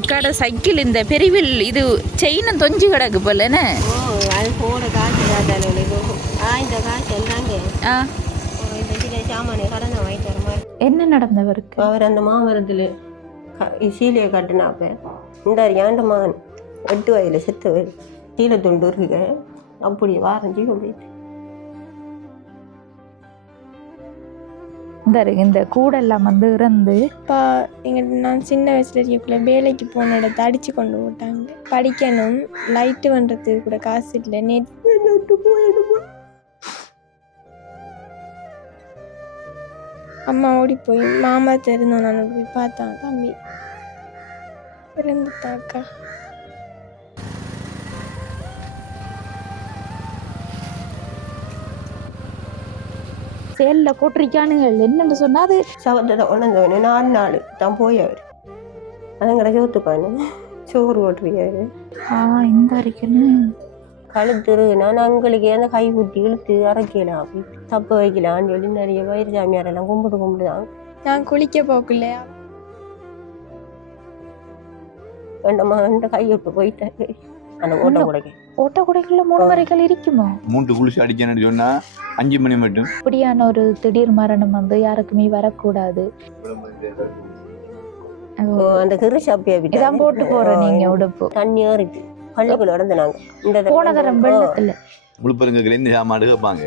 அக்காட cycle இந்த பெரியவில் இது செயினும் தொஞ்சு கிடக்கு போலன்னு அது போன காசு இந்த காசு எல்லாங்க சாமானிய கடனை வாங்கிட்டு வர மாதிரி. என்ன நடந்தவருக்கு? அவர் அந்த மாமரத்தில் சீலையை கட்டினாப்ப இந்த ஏண்ட மகன் 8 வயதில் செத்தவர் சீலை துண்டு இருக்கு அப்படி வாரஞ்சி போயிட்டு இந்த கூடெல்லாம் வந்து இறந்து இப்போ நான் சின்ன வயசுல இருக்கக்குள்ள வேலைக்கு போன இடத்த அடித்து கொண்டு போட்டாங்க. படிக்கணும், லைட்டு பண்ணுறதுக்கு கூட காசு இல்லை. நேற்று அம்மா ஓடி போய் மாமா தெரிந்தோம், நான் போய் பார்த்தான், தம்பி பிறந்துட்டாக்கா. சேலில் போட்டிருக்கானுங்கள். என்னென்னு சொன்னால் அது சவத்தை உணர்ந்தவனே 4 நாள் தான் போய் அவர் அதங்கட சோத்துப்பானு சோறு ஓட்டுறியாரு இந்த வரைக்கும் கழுத்துரு நான் அங்களுக்கு ஏன்னா கை குட்டி இழுத்து அரைக்கலாம் அப்படி தப்பு வைக்கலான்னு சொல்லி நிறைய வயிறு சாமியாரெல்லாம் கும்பிட்டுதான் நான் குளிக்க போக்குள்ள வேண்டாமா கை விட்டு போயிட்டாரு. அந்த ஓட்ட குடைக்குள்ள 3 வரைகள் இருக்குமா? 3 குளிச்சு அடிக்கணும்னு சொன்னா 5 மணி மட்டும். இப்படியான ஒரு திடீர் மரணம் வந்து யாருக்குமே வரக்கூடாது. அந்த கிருஷாப்பியா போட்டு போறோம் நீங்க உடுப்பு தண்ணியா இருக்கு பள்ளிக்குள்ள நடந்தாங்க. இந்த போன தரம் வெள்ளத்துல முழுப்பருங்கல இந்த சாமாடு கேட்பாங்க,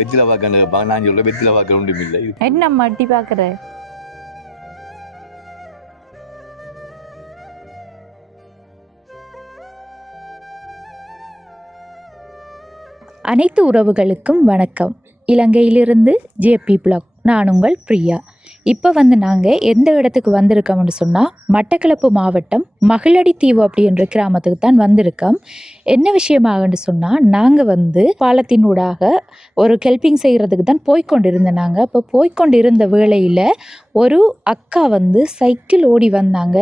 வெத்தில வாக்காண்டு கேட்பாங்க. நான் சொல்ல வெத்தில வாக்க ஒன்றும் இல்லை. என்ன மட்டி பாக்குற? அனைத்து உறவுகளுக்கும் வணக்கம். இலங்கையிலிருந்து ஜேபி பிளாக். நான் உங்கள் பிரியா. இப்போ வந்து நாங்கள் எந்த இடத்துக்கு வந்திருக்கோம்னு சொன்னால் மட்டக்களப்பு மாவட்டம் மகிழடித்தீவு அப்படின்ற கிராமத்துக்கு தான் வந்திருக்கோம். என்ன விஷயமாகன்னு சொன்னால் நாங்கள் வந்து பாலத்தினூடாக ஒரு ஹெல்பிங் செய்கிறதுக்கு தான் போய்கொண்டிருந்தோம். நாங்கள் இப்போ போய்கொண்டிருந்த வேளையில் ஒரு அக்கா வந்து சைக்கிள் ஓடி வந்தாங்க.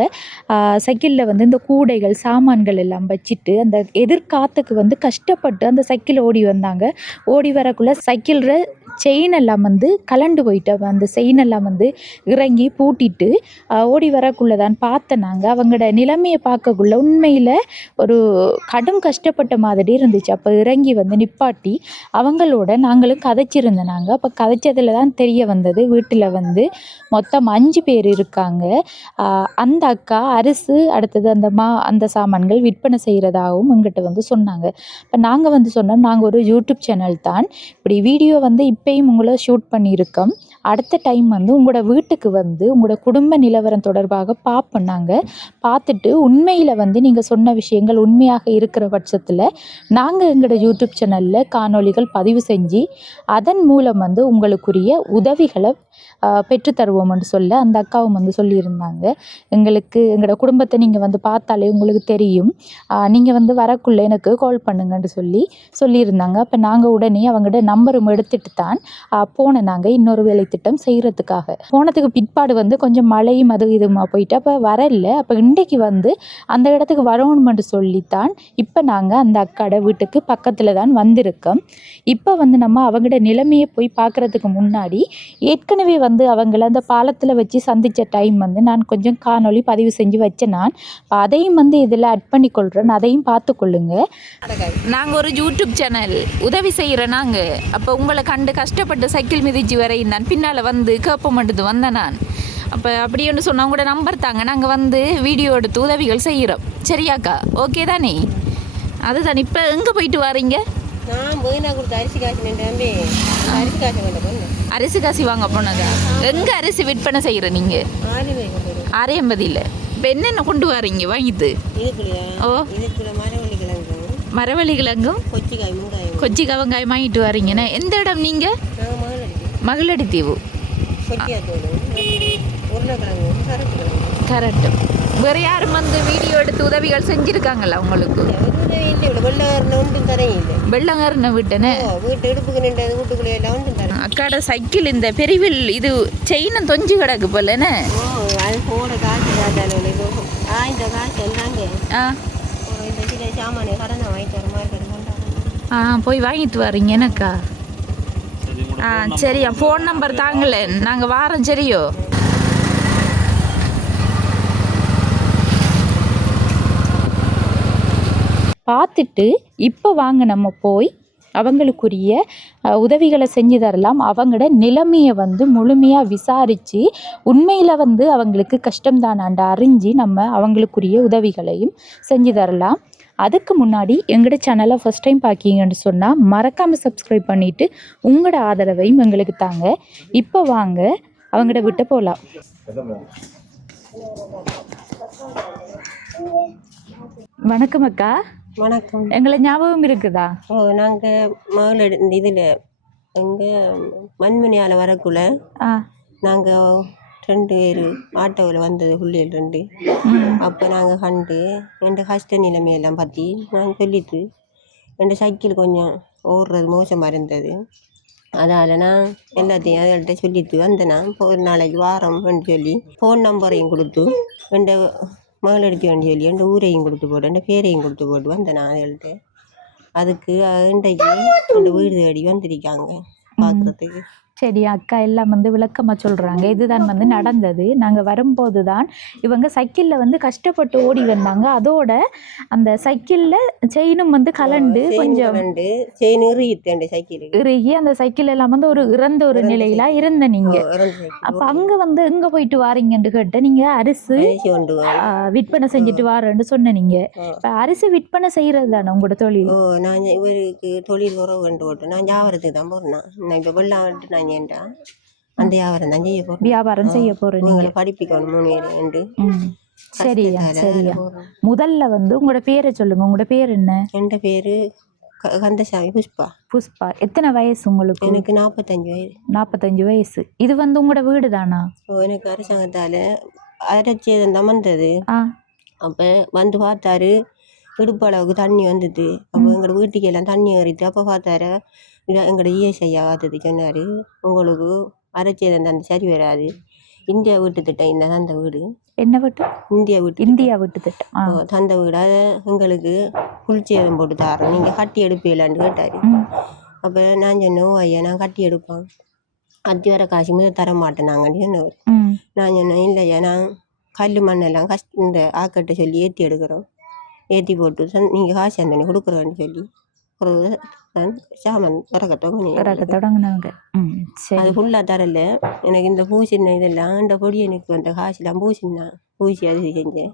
சைக்கிளில் வந்து இந்த கூடைகள் சாமான்கள் எல்லாம் வச்சுட்டு அந்த எதிர்காத்துக்கு வந்து கஷ்டப்பட்டு அந்த சைக்கிள் ஓடி வந்தாங்க. ஓடி வரக்குள்ளே சைக்கிளில் செயின் எல்லாம் வந்து கலண்டு போயிட்டு அந்த செயின் எல்லாம் வந்து இறங்கி பூட்டிட்டு ஓடி வரக்குள்ளே தான் பார்த்தேன். நாங்கள் அவங்களோட நிலைமையை பார்க்கக்குள்ள உண்மையில் ஒரு கடும் கஷ்டப்பட்ட மாதிரி இருந்துச்சு. அப்போ இறங்கி வந்து நிப்பாட்டி அவங்களோட நாங்களும் கதைச்சிருந்தோம். நாங்கள் அப்போ கதைச்சதில் தான் தெரிய வந்தது வீட்டில் வந்து மொத்தம் 5 பேர் இருக்காங்க. அந்த அக்கா அரிசி அடுத்தது அந்த சாமான்கள் விற்பனை செய்கிறதாகவும் எங்கிட்ட வந்து சொன்னாங்க. இப்போ நாங்கள் வந்து சொன்னோம், நாங்கள் ஒரு யூடியூப் சேனல் தான், இப்படி வீடியோ வந்து இப்பயும் உங்களை ஷூட் பண்ணியிருக்கோம். அடுத்த டைம் வந்து உங்களோட வீட்டுக்கு வந்து உங்களோட குடும்ப நிலவரம் தொடர்பாக பார்ப்போம். பார்த்துட்டு உண்மையில் வந்து நீங்கள் சொன்ன விஷயங்கள் உண்மையாக இருக்கிற பட்சத்தில் நாங்கள் எங்களோட யூடியூப் சேனலில் காணொளிகள் பதிவு செஞ்சு அதன் மூலம் வந்து உங்களுக்குரிய உதவிகளை பெற்றுத்தருவோம்னு சொல்ல அந்த அக்காவும் வந்து சொல்லியிருந்தாங்க. எங்களோட குடும்பத்தை நீங்கள் வந்து பார்த்தாலே உங்களுக்கு தெரியும், நீங்கள் வந்து வரக்குள்ளே எனக்கு கால் பண்ணுங்கன்னு சொல்லியிருந்தாங்க. அப்போ நாங்கள் உடனே அவங்களோட நம்பரும் எடுத்துட்டு தான் போனேன். நாங்கள் இன்னொரு வேலை திட்டம் செய்கிறதுக்காக போனதுக்கு பிற்பாடு வந்து கொஞ்சம் மழையும் அது இதுமா போயிட்டு அப்போ வரல. அப்போ இன்றைக்கு வந்து அந்த இடத்துக்கு வரணுமென்று சொல்லித்தான் இப்போ நாங்கள் அந்த அக்காட வீட்டுக்கு பக்கத்தில் தான் வந்திருக்கோம். இப்போ வந்து நம்ம அவங்களோட நிலைமையை போய் பார்க்குறதுக்கு முன்னாடி ஏற்கனவே வந்து அவங்கள அந்த பாலத்தில் வச்சு சந்தித்த டைம் வந்து நான் கொஞ்சம் காணொளி பதிவு செஞ்சு வச்சேன். நான் அதையும் வந்து இதில் ஆட் பண்ணி கொள்கிறேன், அதையும் பார்த்து கொள்ளுங்க. நாங்கள் ஒரு யூடியூப் சேனல் உதவி செய்கிறேன். நாங்கள் அப்போ உங்களை கண்டு கஷ்டப்பட்டு சைக்கிள் மிதிச்சு வரையும் நான் பின்னால் வந்து கேட்ப மாட்டேது வந்தேன் நான். அப்போ அப்படி ஒன்று சொன்னால் உங்களோட நம்பர் தாங்க, நாங்கள் வந்து வீடியோ எடுத்து உதவிகள் செய்கிறோம். சரியாக்கா? ஓகே தானே? அதுதான். இப்போ எங்கே போயிட்டு வரீங்க? நான் போய் நான் கொடுத்த அரிசி காசு நின்று அரிசி காசு கொண்டு போனேன். அரிசி காசி வாங்க போனதா? எங்கே அரிசி விற்பனை செய்கிற நீங்கள்? 650. இப்போ என்னென்ன கொண்டு வரீங்க வாங்கிட்டு? ஓ, மரவள்ளி கிழங்கும் கொச்சிக்காய் வெங்காயம் வாங்கிட்டு வரீங்கண்ணா. எந்த இடம் நீங்கள்? மகிழடித்தீவு. கரெக்டு. வேறு யாரும் வந்து வீடியோ எடுத்து உதவிகள் செஞ்சுருக்காங்களா உங்களுக்கு? வெள்ளங்காரனை விட்டனே அக்காட சைக்கிள் இந்த பெரியவில் இது செயினும் தொஞ்சு கிடக்கு போலன்னு போய் வாங்கிட்டு வரீங்க எனக்கா? சரியா, ஃபோன் நம்பர் தாங்களே, நாங்கள் வாரோம். சரியோ? பார்த்துட்டு இப்போ வாங்க நம்ம போய் அவங்களுக்குரிய உதவிகளை செஞ்சு தரலாம். அவங்களோட நிலைமையை வந்து முழுமையாக விசாரித்து உண்மையில் வந்து அவங்களுக்கு கஷ்டம்தானாண்ட அறிஞ்சு நம்ம அவங்களுக்குரிய உதவிகளையும் செஞ்சு தரலாம். அதுக்கு முன்னாடி எங்களோட சேனலை ஃபஸ்ட் டைம் பார்க்கிங்கன்னு சொன்னால் மறக்காமல் சப்ஸ்கிரைப் பண்ணிவிட்டு உங்களோட ஆதரவையும் எங்களுக்கு தாங்க. இப்போ வாங்க அவங்கள விட்டு போகலாம். வணக்கம் அக்கா. வணக்கம். எங்களை ஞாபகம் இருக்குதா? நாங்கள் முதல்ல இதில் எங்கள் மண்மணியால் வரக்குள்ள நாங்கள் 2 பேர் ஆட்டோவில் வந்தது பிள்ளைகள் 2. அப்போ நாங்கள் கண்டு என் கஷ்ட நிலைமையெல்லாம் பற்றி நாங்கள் சொல்லிட்டு என் சைக்கிள் கொஞ்சம் ஓடுறது மோசமாக இருந்தது. அதால் நான் எல்லாத்தையும் அதள்கிட்ட சொல்லிட்டு வந்தேன். நான் ஒரு நாளைக்கு வாரம்னு சொல்லி ஃபோன் நம்பரையும் கொடுத்து என் மகளெடுத்து சொல்லி என் ஊரையும் கொடுத்து போட்டு என் பேரையும் கொடுத்து போட்டு வந்தேன் நான் அதள்கிட்ட. அதுக்கு இன்றைக்கு என் வீடு தேடி வந்திருக்காங்க பார்க்குறதுக்கு. சரி அக்கா எல்லாம் வந்து விளக்கமாக சொல்கிறாங்க. இதுதான் வந்து நடந்தது. நாங்கள் வரும்போது தான் இவங்க சைக்கிளில் வந்து கஷ்டப்பட்டு ஓடி வந்தாங்க. அதோட அந்த சைக்கிளில் செயினும் வந்து கலண்டு கொஞ்சம் இறுகி அந்த சைக்கிள் எல்லாம் வந்து ஒரு இறந்த ஒரு நிலையில இருந்த நீங்கள். அப்போ அங்கே வந்து எங்கே போயிட்டு வாரீங்கன்னு கேட்ட நீங்கள் அரிசி விற்பனை செஞ்சுட்டு வாரேன்னு சொன்ன. நீங்கள் இப்போ அரிசி விற்பனை செய்கிறது தானே உங்களோட தொழில்? நான் இவருக்கு தொழில் உறவு கண்டு போட்டு நான் வியாபாரத்துக்கு தான் போகிறேன். நான் இப்போ வெள்ளாட்டு நான் ஏன்டா அந்த வியாபாரம் தான் செய்ய போகிறேன். வியாபாரம் செய்ய போகிறேன். நீங்கள் படிப்பிக்கணும் 3 பேர். சரியா சரியா. முதல்ல வந்து உங்களோட பேரை சொல்லுங்க. உங்களோட பேர் என்ன? என் பேர் கந்தசாமி புஷ்பா. புஷ்பா. எத்தனை வயசு உங்களுக்கு? எனக்கு 45 வயசு. 45 வயசு. இது வந்து உங்களோட வீடு தானா? எனக்கு அரசாங்கத்தால் அரைச்சேதம் தான் வந்தது. அப்போ வந்து பார்த்தாரு இடுப்பளவுக்கு தண்ணி வந்தது. அப்போ எங்களோட வீட்டுக்கு எல்லாம் தண்ணி ஏறிட்டு அப்போ பார்த்தாரு எங்களோட இஎஸ்ஐ ஆகாதது. சொன்னார் உங்களுக்கு அரைச்சேதம் தந்து சரி வராது, இந்தியா வீட்டு திட்டம் இந்த தந்த வீடு. என்ன வீட்டு? இந்தியா வீட்டு. இந்தியா வீட்டு திட்டம் தந்த வீடை எங்களுக்கு புல்சேதம் போட்டு தரோம், நீங்கள் கட்டி எடுப்பீங்களான்னு கேட்டார். அப்போ நான் சொன்னேன் ஐயா நான் கட்டி எடுப்பேன், அத்தி வர காசு முதல் தர மாட்டேன் நாங்கன்னு சொன்னவர். நான் சொன்னேன் இல்லையா நான் கல் மண்ணெல்லாம் இந்த ஆக்கட்டை சொல்லி ஏற்றி எடுக்கிறோம், ஏற்றி போட்டு நீங்கள் காசு அந்த கொடுக்குறோன்னு சொல்லி ஒரு சாமான் இறக்க தொடங்கினாங்க. அது ஃபுல்லாக தரல. எனக்கு இந்த பூசின இதெல்லாம் இந்த பொடி எனக்கு அந்த காசுலாம் பூசி அது செஞ்சேன்.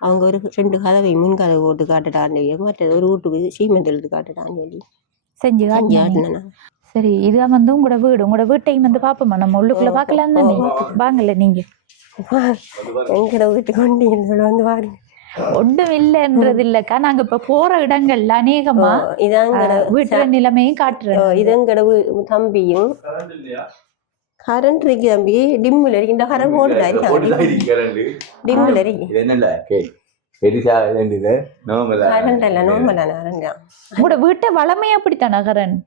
அவங்க ஒரு 2 கதவை முன் கதவை போட்டு காட்டுட்டான்னு, மற்றது ஒரு வீட்டுக்கு சீமெண்ட் எழுத்து காட்டுட்டான்னு சொல்லி செஞ்சு காட்டினேன். சரி இதான் வந்து உங்களோட வீடு. உங்களோட வீட்டையும் வந்து பார்ப்போமா? நம்ம உள்ளுக்குள்ளே பார்க்கலாம் தானே? வாங்கல நீங்கள் எங்களோட வீட்டுக்கு கொண்டு வந்து வாங்க. ஒன்றும் இல்லைன்றது இல்லைக்கா. நாங்கள் இப்போ போகிற இடங்கள்ல அநேகமா வீட்டு நிலைமையும் காட்டுறோம். இதங்கட தம்பியும் கரண்ட் இருக்கு தம்பி, டிம்மில் இருக்கு. இந்த கரண்ட் ஓடுதாரி டிம்மில் இருக்கு. உங்களோட வீட்டை வளமே அப்படித்தானே கரண்ட்?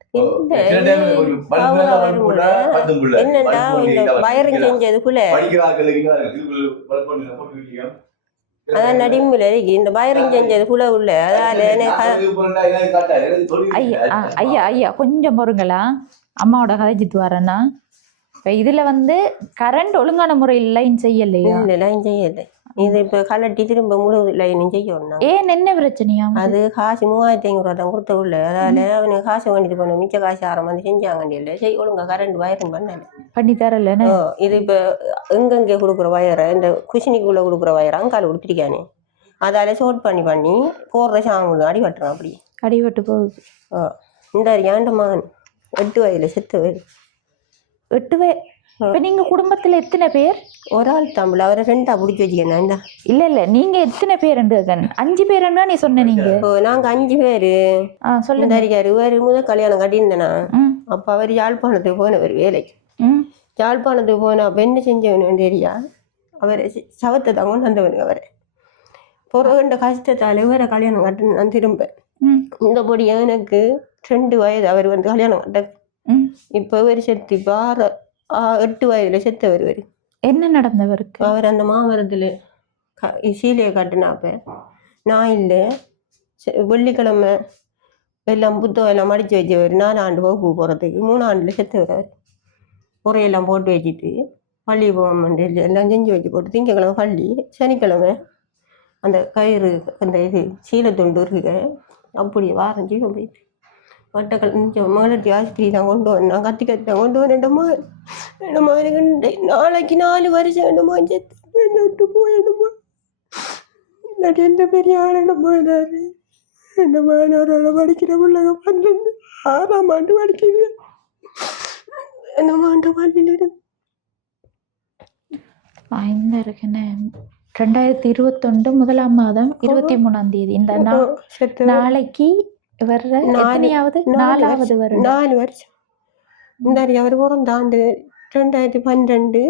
என்னண்டா இந்த வயரிங் செஞ்சதுக்குள்ள அதான் நடிமுல இருக்கு. இந்த வயரிங் செஞ்சது குள்ள உள்ள அதால ஐயா ஐயா கொஞ்சம் பொறுங்களா, அம்மாவோட கதைச்சிட்டு வரேன்னா. இப்போ இதில் வந்து கரண்ட் ஒழுங்கான முறையில் லைன் செய்யலையா? இல்லை லைன் செய்யலை. இது இப்போ கலட்டி திரும்ப முழு லைனும் செய்யணும். ஏன் என்ன பிரச்சனையா? அது காசு 3500 தான் கொடுத்த உள்ள, அதால அவனுக்கு காசு வாங்கிட்டு போகணும். மிச்ச காசு யாரும் வந்து செஞ்சாங்க இல்லை, ஒழுங்கா கரண்ட் வயரிங் பண்ணி தரல. இது இப்போ எங்கெங்கே கொடுக்குற வயரை இந்த குஷினிக்குள்ளே கொடுக்குற வயரை அங்கால கொடுத்துருக்கானே, அதால ஷோர்ட் பண்ணி போடுற சாமி அடிபட்டுறான். அப்படி அடிபட்டு போகுது. இந்த ஏண்ட மகன் 8 வயதில் செத்து வயது. 8 வயது. இப்போ நீங்கள் குடும்பத்தில் எத்தனை பேர்? ஒரு ஆள் தமிழ், அவரை 2ஆ பிடிச்சி வச்சுக்கேன். இந்த இல்லை நீங்கள் எத்தனை பேர்? 5 பேருன்னா நீ சொன்ன. நீங்கள் நாங்கள் 5 பேர். சொல்லுங்க. இவர் முதல் கல்யாணம் கட்டியிருந்தேனா, அப்போ அவர் யாழ்ப்பாணத்துக்கு போனவர் வேலைக்கு. யாழ்ப்பாணத்துக்கு போன அப்போ என்ன செஞ்சவனு தெரியா, அவர் சவத்தை தான் கொண்டு வந்தவனுக்கு. அவரை பொருண்ட கஷ்டத்தால் இவரை கல்யாணம் கட்டு நான் திரும்ப இந்த பொடி எனக்கு 2 வயது அவர் வந்து கல்யாணம் கட்ட. இப்போ இவர் செத்து இப்போ 8 வயதில் செத்தவர். என்ன நடந்தவருக்கு? அவர் அந்த மாமரத்தில் சீலையை கட்டினாப்ப நான் இல்லை வெள்ளிக்கிழமை எல்லாம் புத்தகம் எல்லாம் மடித்து வச்சவர். 4 ஆண்டு வகுப்பு போகிறதுக்கு 3 ஆண்டில் செத்தவர். அவர் உரையெல்லாம் போட்டு வச்சுட்டு பள்ளி போக எல்லாம் செஞ்சு வச்சு போட்டு திங்கக்கிழமை பள்ளி, சனிக்கிழமை அந்த கயிறு அந்த இது சீலை துண்டு இருக்கு அப்படி வாரம் ஜீவன் போயிட்டு மட்டக்கள் மகளி ஆஸ்பத்திரி தான் கொண்டு வந்தேன். கத்தி தான் கொண்டு வரேன்டமா என்னமா இருக்குண்டு நாளைக்கு 4 வருஷம் என்னமா செத்து என்ன விட்டு போயிடுமா இல்லாட்டி எந்த பெரிய ஆளமா இதாரு என்னமா ஒரு படிக்கிற பிள்ளைங்க 12 6ஆம் ஆண்டு படிக்குது என்னமா அந்த பள்ளியில் இருந்து இந்த இருக்குன்னு 2021 1ஆம் மாதம் 23ஆம் தேதி இந்த நாளைக்கு வர்ற எத்தனையாவது 4வது வருடம் 4 வருஷம் இந்த அவர் பிறந்த ஆண்டு 2012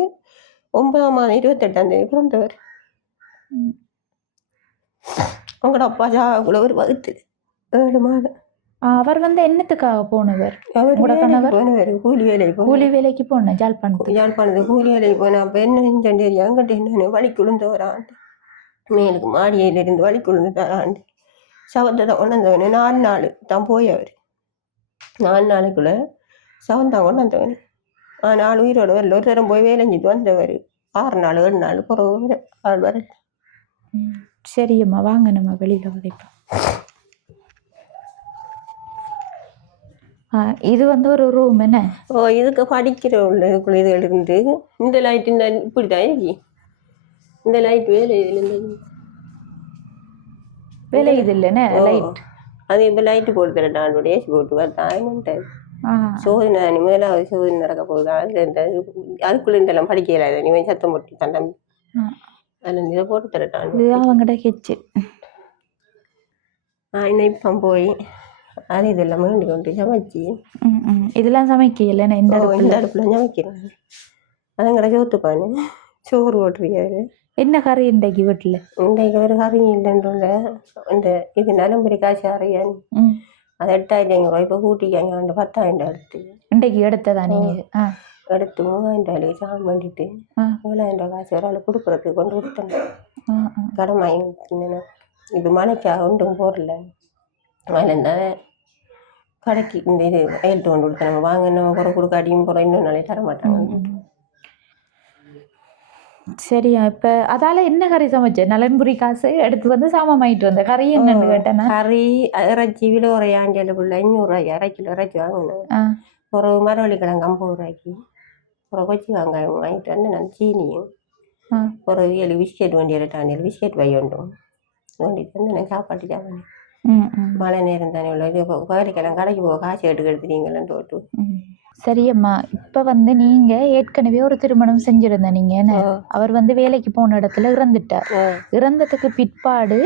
9ஆம் மாதம் 28ஆம் தேதி பிறந்தவர். உங்களோட அப்பா ஜாகுல ஒரு வகுத்து 7 மாதம். அவர் என்னத்துக்காக போனவர்? போனவர் கூலி வேலைக்கு போன யாழ்ப்பாணத்து கூலி வேலைக்கு போன. அப்ப என்ன செஞ்சேன் அங்கிட்ட என்ன வழி குழுந்தவரான் மேலுக்கு மாடியிலிருந்து வழி குழுந்துட்டாராண்டு சவத்தை தான் கொண்டு வந்தவனே 4 நாள் தான் போயவர். 4 நாளைக்குள்ள சவன் தான் கொண்டு வந்தவனே. 4 உயிரோட வரல. ஒரு தரம் போய் வேலைஞ்சிட்டு வந்தவர் 6 நாள் 7 நாள் பிறகு ஆள் வரல. சரியம்மா வாங்க நம்ம வெளியில் உதைப்போம். இது ஒரு ரூம் என்ன? இதுக்கு படிக்கிற உள்ளதுக்குள்ள இது இருந்து இந்த லைட் இந்த இப்படி தான் இருக்கு. இந்த லைட் வேலை இது இல்லைன்னா லைட் அது இப்போ லைட்டு போட்டு தரேன். நான் ஏசி போட்டு வரேன். சோதனை முதலாவது சோதனை நடக்க போகுது. அதுல இந்த அதுக்குள்ள இதெல்லாம் படிக்கல. நீ சத்தம் போட்டு தண்டம் அதில் இதை போட்டு தரட்டான். அவங்கட ஹெச்சு இப்போ போய் அது இதெல்லாம் வேண்டி கொண்டு சமைச்சு இதெல்லாம் சமைக்கல. இந்த அடுப்புல சமைக்கிறேன். அதங்கட சோத்துப்பானு சோறு போட்டுருக்காரு. என்ன கறி இன்றைக்கு வீட்டில்? இன்றைக்கு ஒரு கறி இல்லைன்ற இந்த இது நலம்புரி காய்ச்சி அறையான் அது 8,500 இப்போ கூட்டிக்காங்க. 10,000 எடுத்து இன்றைக்கு எடுத்ததா நீங்கள்? எடுத்து 3,000 சாமி பண்ணிட்டு 7,000 காசு ஒரு ஆள் கொடுக்குறதுக்கு கொண்டு கொடுத்தேன். கடன் வாங்கினேன். இது மழைக்காக ஒன்றும் போடல. அதில் இருந்தால் கடைக்கு இந்த இது கையெழுத்து கொண்டு கொடுத்தேன். நம்ம வாங்க நம்ம குறை கொடுக்காட்டியும் குறை இன்னும் நாளே தர மாட்டாங்க. சரியா? இப்போ அதால் என்ன கறி சமைச்சேன்? நலன்புரி காசு எடுத்து சாமான் வாங்கிட்டு வந்தேன். கறி என்னன்னு கேட்டேன்னா கறி இறைச்சி விலை ஒரு 500 500 அரை கிலோ இறைச்சி வாங்கினேன். ஒரு மரவள்ளி கிழங்கு 50 ரூபாய்க்கு. ஒரு கொச்சி வெங்காயம் வாங்கிட்டு வந்து நான் சீனியும் ஒரு 7 பிஸ்கெட் வண்டி 8 பிஸ்கெட் வை உண்டும் வேண்டிட்டு வந்து நான் சாப்பாட்டு சாப்பிட்டேன். மழை நேரம் தானே உள்ள இது கோயிலுக்கெல்லாம் கடைக்கு போக காசு எடுத்துக்கிறீங்களேன்னு போட்டு. சரியம்மா, இப்போ நீங்கள் ஏற்கனவே ஒரு திருமணம் செஞ்சுருந்த நீங்கள் அவர் வேலைக்கு போன இடத்துல இறந்துட்டார். இறந்ததுக்கு பிற்பாடு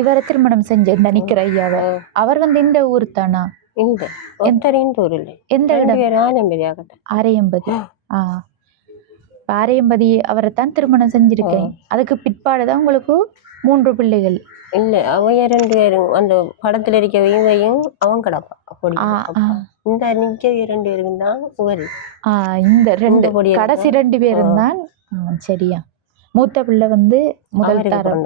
இவரை திருமணம் செஞ்ச இந்த நிற்கிற ஐயாவை அவர் இந்த ஊர் தானா? எந்த ஊர் இல்லை. எந்த இடம்? ஆரையம்பதி. ஆரையம்பதி அவரை தான் திருமணம் செஞ்சிருக்கேன். அதுக்கு பிற்பாடு தான் உங்களுக்கு 3 பிள்ளைகள் இல்லை. அவங்க 2 பேரும் அந்த படத்தில் இருக்கவையும் அவன் கிடப்பா. இந்த நிற்க 2 பேருக்கும் தான் உவரு. இந்த 2 கடைசி 2 பேரும் தான். சரியா? மூத்த பிள்ளை முதல் தரம்.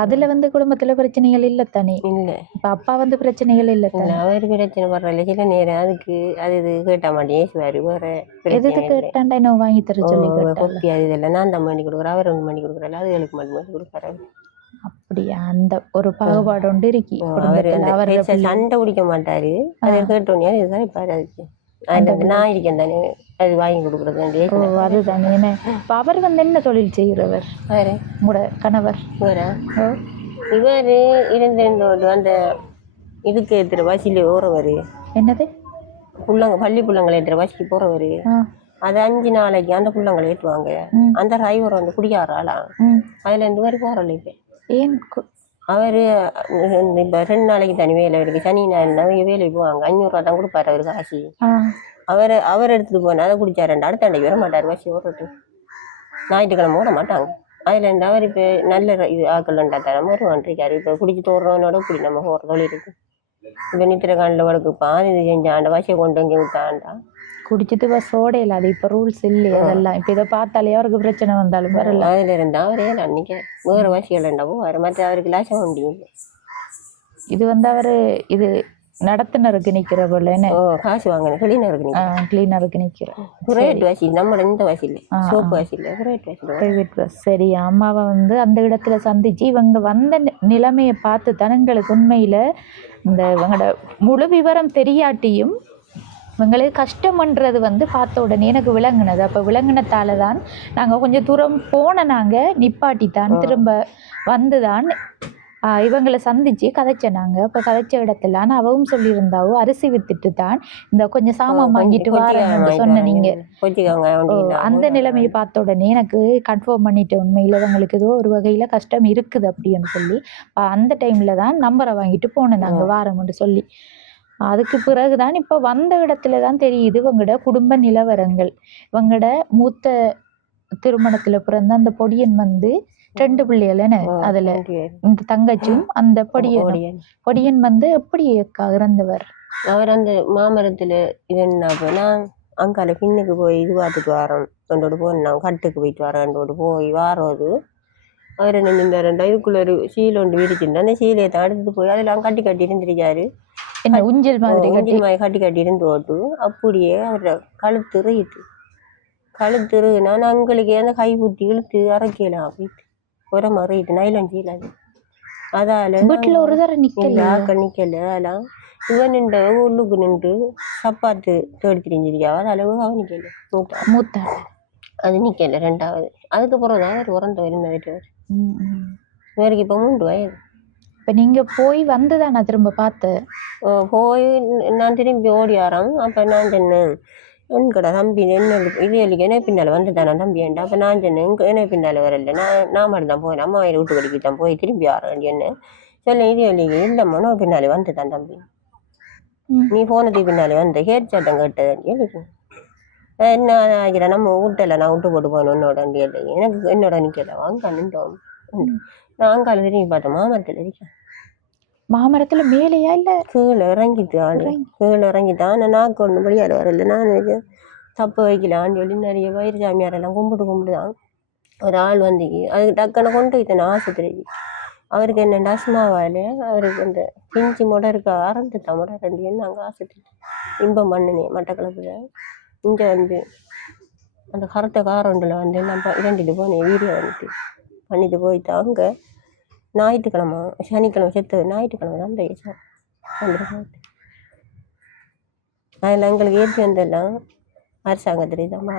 அதுல குடும்பத்துல பிரச்சனைகள் இல்லை தானே? இல்லை. இப்ப அப்பா பிரச்சனைகள் இல்லை தானே? அவர் பிரச்சனை பண்றல சில நேரம் அதுக்கு அது இது கேட்ட மாட்டேன் ஏசுவாரு. வேற எதுக்கு கேட்டாண்டா என்ன வாங்கி தர சொல்லி கொப்பி அது இதெல்லாம் நான் தான் பண்ணி கொடுக்குறேன். அவர் ஒன்று பண்ணி கொடுக்குறேன். அதுகளுக்கு மட்டும் பண்ணி கொடுக்குறாரு. அப்படியா? அந்த ஒரு பாகுபாடு உண்டு இருக்கு. அவர் சண்டை பிடிக்க மாட்டாரு. அதை கேட்டோன்னே இதுதான் இப்ப அதுக்கு நான் இருக்கேன் தானே அது வாங்கி கொடுக்குறது. அதுதானே. இப்போ அவர் என்ன தொழில் செய்கிறவர்? உங்களோட கணவர்? இவர் இருந்தோடு அந்த இதுக்கு ஏற்றுற வசியில் போகிறவர். என்னது? பள்ளி பிள்ளைங்களை ஏற்றுற வசிக்கு போகிறவர். அது 5 நாளைக்கு அந்த பிள்ளைங்களை ஏற்றுவாங்க. அந்த டிரைவர் குடியாராலாம். அதில் 2 பேர் போகிறல. இப்போ ஏன் அவர் இப்போ 2 நாளைக்கு தனி வேலை இருக்குது. சனி ஞாயிறுனா வேலைக்கு போவாங்க. 500 ரூபா தான் கொடுப்பாரு அவரு காசு. அவர் எடுத்துகிட்டு போனால் அதை குடிச்சார். அடுத்த அன்றைக்கு வர மாட்டார். வசி ஓட்டு ஞாயிற்றுக்கிழமை ஓட மாட்டாங்க. அதில் இருந்து அவர் இப்போ நல்ல இது ஆக்கலண்டா தரம் வருவான்றிருக்காரு. இப்போ குடிச்சு தோறனோட இப்படி நம்ம போகிற தொழில் இருக்குது. இப்போ நித்திர காண்டில் வழக்குப்பான் இது செஞ்சாண்டா வசியை கொண்டு வந்து விட்டாண்டா குடிச்சிட்டு பஸ் ஓடையில. அது இப்போ ரூல்ஸ் இல்லை அதெல்லாம். இப்போ இதை பார்த்தாலே அவருக்கு பிரச்சனை வந்தாலும் வரல. அதில் இருந்தால் அவரே அன்றைக்கி வேறு வசிகள் இருந்தாவோ வேறு மற்ற அவருக்கு லாசம் முடியும். இது அவர் இது நடத்துனருக்கு நிக்கிற போல என்ன காசு வாங்கினேன் கிளீனருக்கு கிளீனருக்கு நிக்கிறேன் பிரைவேட் வாசி நம்ம இந்த வாசி இல்லை சோப்பு வாசி இல்லை பிரைவேட் பஸ். சரி, அம்மாவை வந்து அந்த இடத்துல சந்திச்சு இவங்க வந்த நிலைமையை பார்த்து தான் எங்களுக்கு உண்மையில இந்த இவங்களோட முழு விவரம் தெரியாட்டியும் இவங்களுக்கு கஷ்டம்ன்றது வந்து பார்த்த உடனே எனக்கு விளங்குனது. அப்போ விளங்குனத்தால தான் நாங்கள் கொஞ்சம் தூரம் போன நாங்கள் நிப்பாட்டித்தான் திரும்ப வந்து தான் இவங்களை சந்திச்சு கதைச்சனாங்க. அப்போ கதைச்ச இடத்துல அவவும் சொல்லியிருந்தாவோ அரிசி வித்துட்டு தான் இந்த கொஞ்சம் சாமான் வாங்கிட்டு வாரேன்னு சொன்ன நீங்க. அந்த நிலைமையை பார்த்த உடனே எனக்கு கன்ஃபார்ம் பண்ணிட்டேன் உண்மையில இவங்களுக்கு ஏதோ ஒரு வகையில கஷ்டம் இருக்குது அப்படின்னு சொல்லி. அந்த டைம்ல தான் நம்பரை வாங்கிட்டு போனேன் நாங்கள் வாரம்னு சொல்லி. அதுக்கு பிறகுதான் இப்போ வந்த இடத்துல தான் தெரியுது இவங்களோட குடும்ப நிலவரங்கள். இவங்களோட மூத்த திருமணத்துல பிறந்த அந்த பொடியன் வந்து 2 பிள்ளைகள். அதுல இந்த தங்கச்சும் அந்த பொடியன் வந்து எப்படி இறந்தவர்? அவர் அந்த மாமரத்துல இதுன்னா அங்கால பின்னுக்கு போய் இது பார்த்துட்டு வரோம் என்னோட போனோம் கட்டுக்கு போயிட்டு வரேன்டோடு போய் வாரோது அவர் என்ன இந்த 2 இதுக்குள்ள ஒரு சீலை ஒன்று விரிச்சுட்டு அந்த சீலையை தான் எடுத்துட்டு போய் அதெல்லாம் கட்டி இருந்திருக்காரு. என்ன ஊஞ்சல் மாதிரி கட்டி இருந்து ஓட்டு அப்படியே அவரோட கழுத்துருனா அங்களுக்கு அந்த கை புட்டி இழுத்து அரைக்கலாம் போயிட்டு ஒரு மறையிட்டு நைலஞ்சியில் அது அதால வீட்டில் ஒரு தரம் நிக்கல அதெல்லாம் இவன் நின்று உள்ளுக்கு நின்று சப்பாத்து தேடி தெரிஞ்சிருக்கா அளவு அவன் நிக்கல மூத்தா அது நிக்கல 2வது. அதுக்கப்புறம் தான் அவர் உரண்ட இருந்தவர் இவருக்கு இப்போ 3 வயது. இப்போ நீங்கள் போய் வந்து தான் நான் திரும்ப பார்த்தேன். போய் நான் திரும்பி ஓடி வரோம். அப்போ நான் சொன்னேன் என்கடா தம்பி என்ன இது இல்லைக்கு என்ன பின்னால் வந்து தானே தம்பி ஏன்டா. அப்போ நான் சொன்னேன் என்ன பின்னால் வரல நான் மட்டும் தான் போகிறேன் அம்மா வீட்டு கடிக்கு தான் போய் திரும்பி வரேன் என்ன சொல்ல இது இல்லைங்க இல்லைம்மா நான் பின்னாலே வந்து தான் தம்பி நீ போனதுக்கு பின்னாலே வந்து ஹேட் சட்டம் கேட்டது எனக்கு என்ன ஆகிறேன் நம்ம விட்டல நான் விட்டு போட்டு போனேன் உன்னோட இல்லை எனக்கு என்னோட நிற்கல வாங்க நின்றோம். நான் அங்கால திரும்பி பார்த்தேன் மாமரத்தில் இருக்கேன். மாமரத்துல மேலையா இல்ல கீழே இறங்கிட்டான் நாக்கு ஒன்று வெளியாட வரல. நான் தப்பு வைக்கலான்னு சொல்லி நிறைய வயிறு சாமியாரெல்லாம் கும்பிட்டுதான் ஒரு ஆள் வந்து அதுக்கு டக்குன்னு கொண்டு போய்த்தேன் ஆஸ்பத்திரிக்கு. அவருக்கு என்ன டஸ்மாவால் அவருக்கு அந்த பிஞ்சு முடை இருக்கா அறந்துட்டான் முடை 2 நாங்கள் ஆஸ்பத்திரி இன்பம் பண்ணினேன் மட்டக்களப்பில். இங்கே வந்து அந்த கருத்த காரண்டில் வந்து நான் 2 போனேன் வீடியோ வந்துட்டு பண்ணிட்டு போயிட்டு அங்கே ஞாயிற்றுக்கிழமை சனிக்கிழமை செத்து ஞாயிற்றுக்கிழமை தான் பேசும் வந்துட்டு அதில் எங்களுக்கு ஏற்றி வந்தெல்லாம் அரசாங்கத்திலே தான்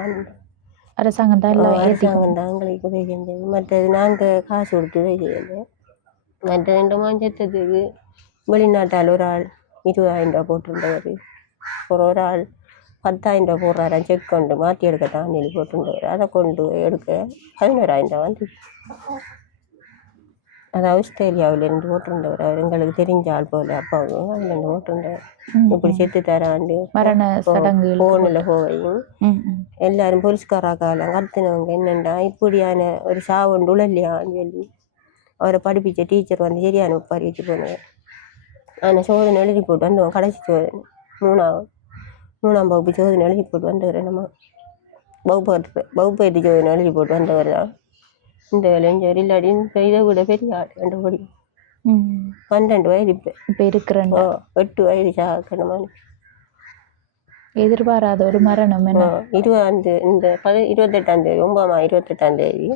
அரசாங்கம் தான் எங்களுக்கு உதவி செஞ்சது. மற்றது நாங்கள் காசு கொடுத்து உதவி செய்யலை. மற்ற 2 மாதம் செத்ததுக்கு வெளிநாட்டால் ஒரு ஆள் 20,000 ரூபா போட்டிருந்தவர். ஒரு ஆள் 10,000 ரூபா போடுறாராம் செக் கொண்டு மாற்றி எடுக்கத்தான் சொல்லி போட்டிருந்தவர். அதை கொண்டு எடுக்க 11,000 ரூபா வந்து அது ஆஸ்திரேலியாவிலேருந்து போட்டிருந்தவர். அவர் எங்களுக்கு தெரிஞ்ச ஆள் போல அப்பாவும் அதுலேருந்து போட்டிருந்தவர். இப்படி செத்து தராண்டு மரண சடங்கு ஃபோனில் போவையும் எல்லாரும் போலீஸ்காராக்காலாம் கத்துனவங்க என்னென்னா இப்படியான ஒரு சாவுண்டு இல்லையான்னு சொல்லி அவரை படிப்பிச்ச டீச்சர் வந்து சரியான உப்பாரி வச்சு போனவர். ஆனால் சோதனை எழுதி போட்டு வந்தவன் கடைசி சோதனை 3ஆம் வகுப்பு சோதனை எழுதி போட்டு வந்தவர். நம்ம வகுப்பு சோதனை எழுதி போட்டு வந்தவர் தான் இந்த இளைஞர். இல்லாடி இதை விட பெரிய ஆள் 2 கோடி 12 வயது இப்போ இருக்கிறேன் 8 வயது சாக்கணுமானு எதிர்பாராத ஒரு மரணம். இந்த 28ஆம் தேதி 9/28ஆம் தேதி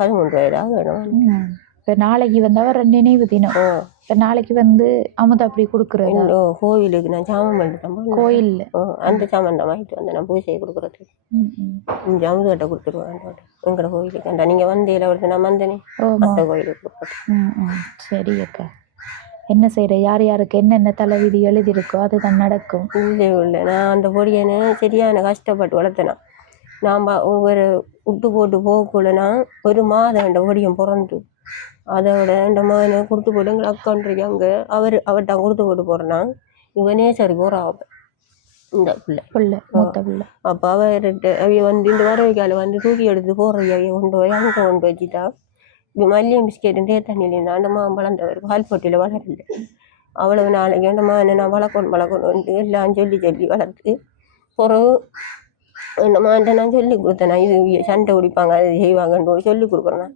13 வயதாக வேணும். இப்போ நாளைக்கு வந்து அவர் நினைவு தினம். இப்போ நாளைக்கு வந்து அமுத அப்படி கொடுக்குறது கோவிலுக்கு நான் சாமான் பண்ணிட்டேன் கோயிலில் அந்த சாமான் தான் வாங்கிட்டு வந்தேன் நான் பூஜையை கொடுக்குறதுக்கு. இங்கே அமுதகிட்ட கொடுத்துருவேன் எங்களோட கோவிலுக்கு அந்த நீங்கள் வந்தேல ஒருத்தர் நான் வந்தேனே அந்த கோயிலுக்கு கொடுப்பேன். சரி அக்கா, என்ன செய்கிற யார் யாருக்கு என்னென்ன தலைவிதி எழுதியிருக்கோ அதுதான் நடக்கும். இல்லை நான் அந்த பொடியனை சரியான கஷ்டப்பட்டு வளர்த்தேனா. நாம் ஒவ்வொரு விட்டு போட்டு போகக்குள்ளனா 1 மாதம் அந்த பொடியன் பிறந்து அதோட 2 மாதம் கொடுத்து போட்டு எங்களை அக்கான்றிருக்காங்க. அவர்கிட்ட கொடுத்து போட்டு போகிறேன்னா இவனே சரி போகிறான் இந்த பிள்ளை மூத்த பிள்ளை. அப்போ அவர்கிட்ட அவைய வந்து இந்த வரவைக்கால வந்து தூக்கி எடுத்து போடுறவைய கொண்டு போய் அங்கே கொண்டு வச்சுட்டா இப்போ மல்லியம் பிஸ்கெட்டு தண்ணியில் அந்த மாதம் வளர்ந்தவர் பால் போட்டியில் வளரல. அவ்வளவு நாளைக்கு அந்த மாதம் நான் வளர்க்கணும் எல்லாம் சொல்லி வளர்த்து பிறகு அந்த மாதம் நான் சொல்லி கொடுத்தேன். இது சண்டை குடிப்பாங்க அது செய்வாங்கன்னு சொல்லி கொடுக்குறேன்.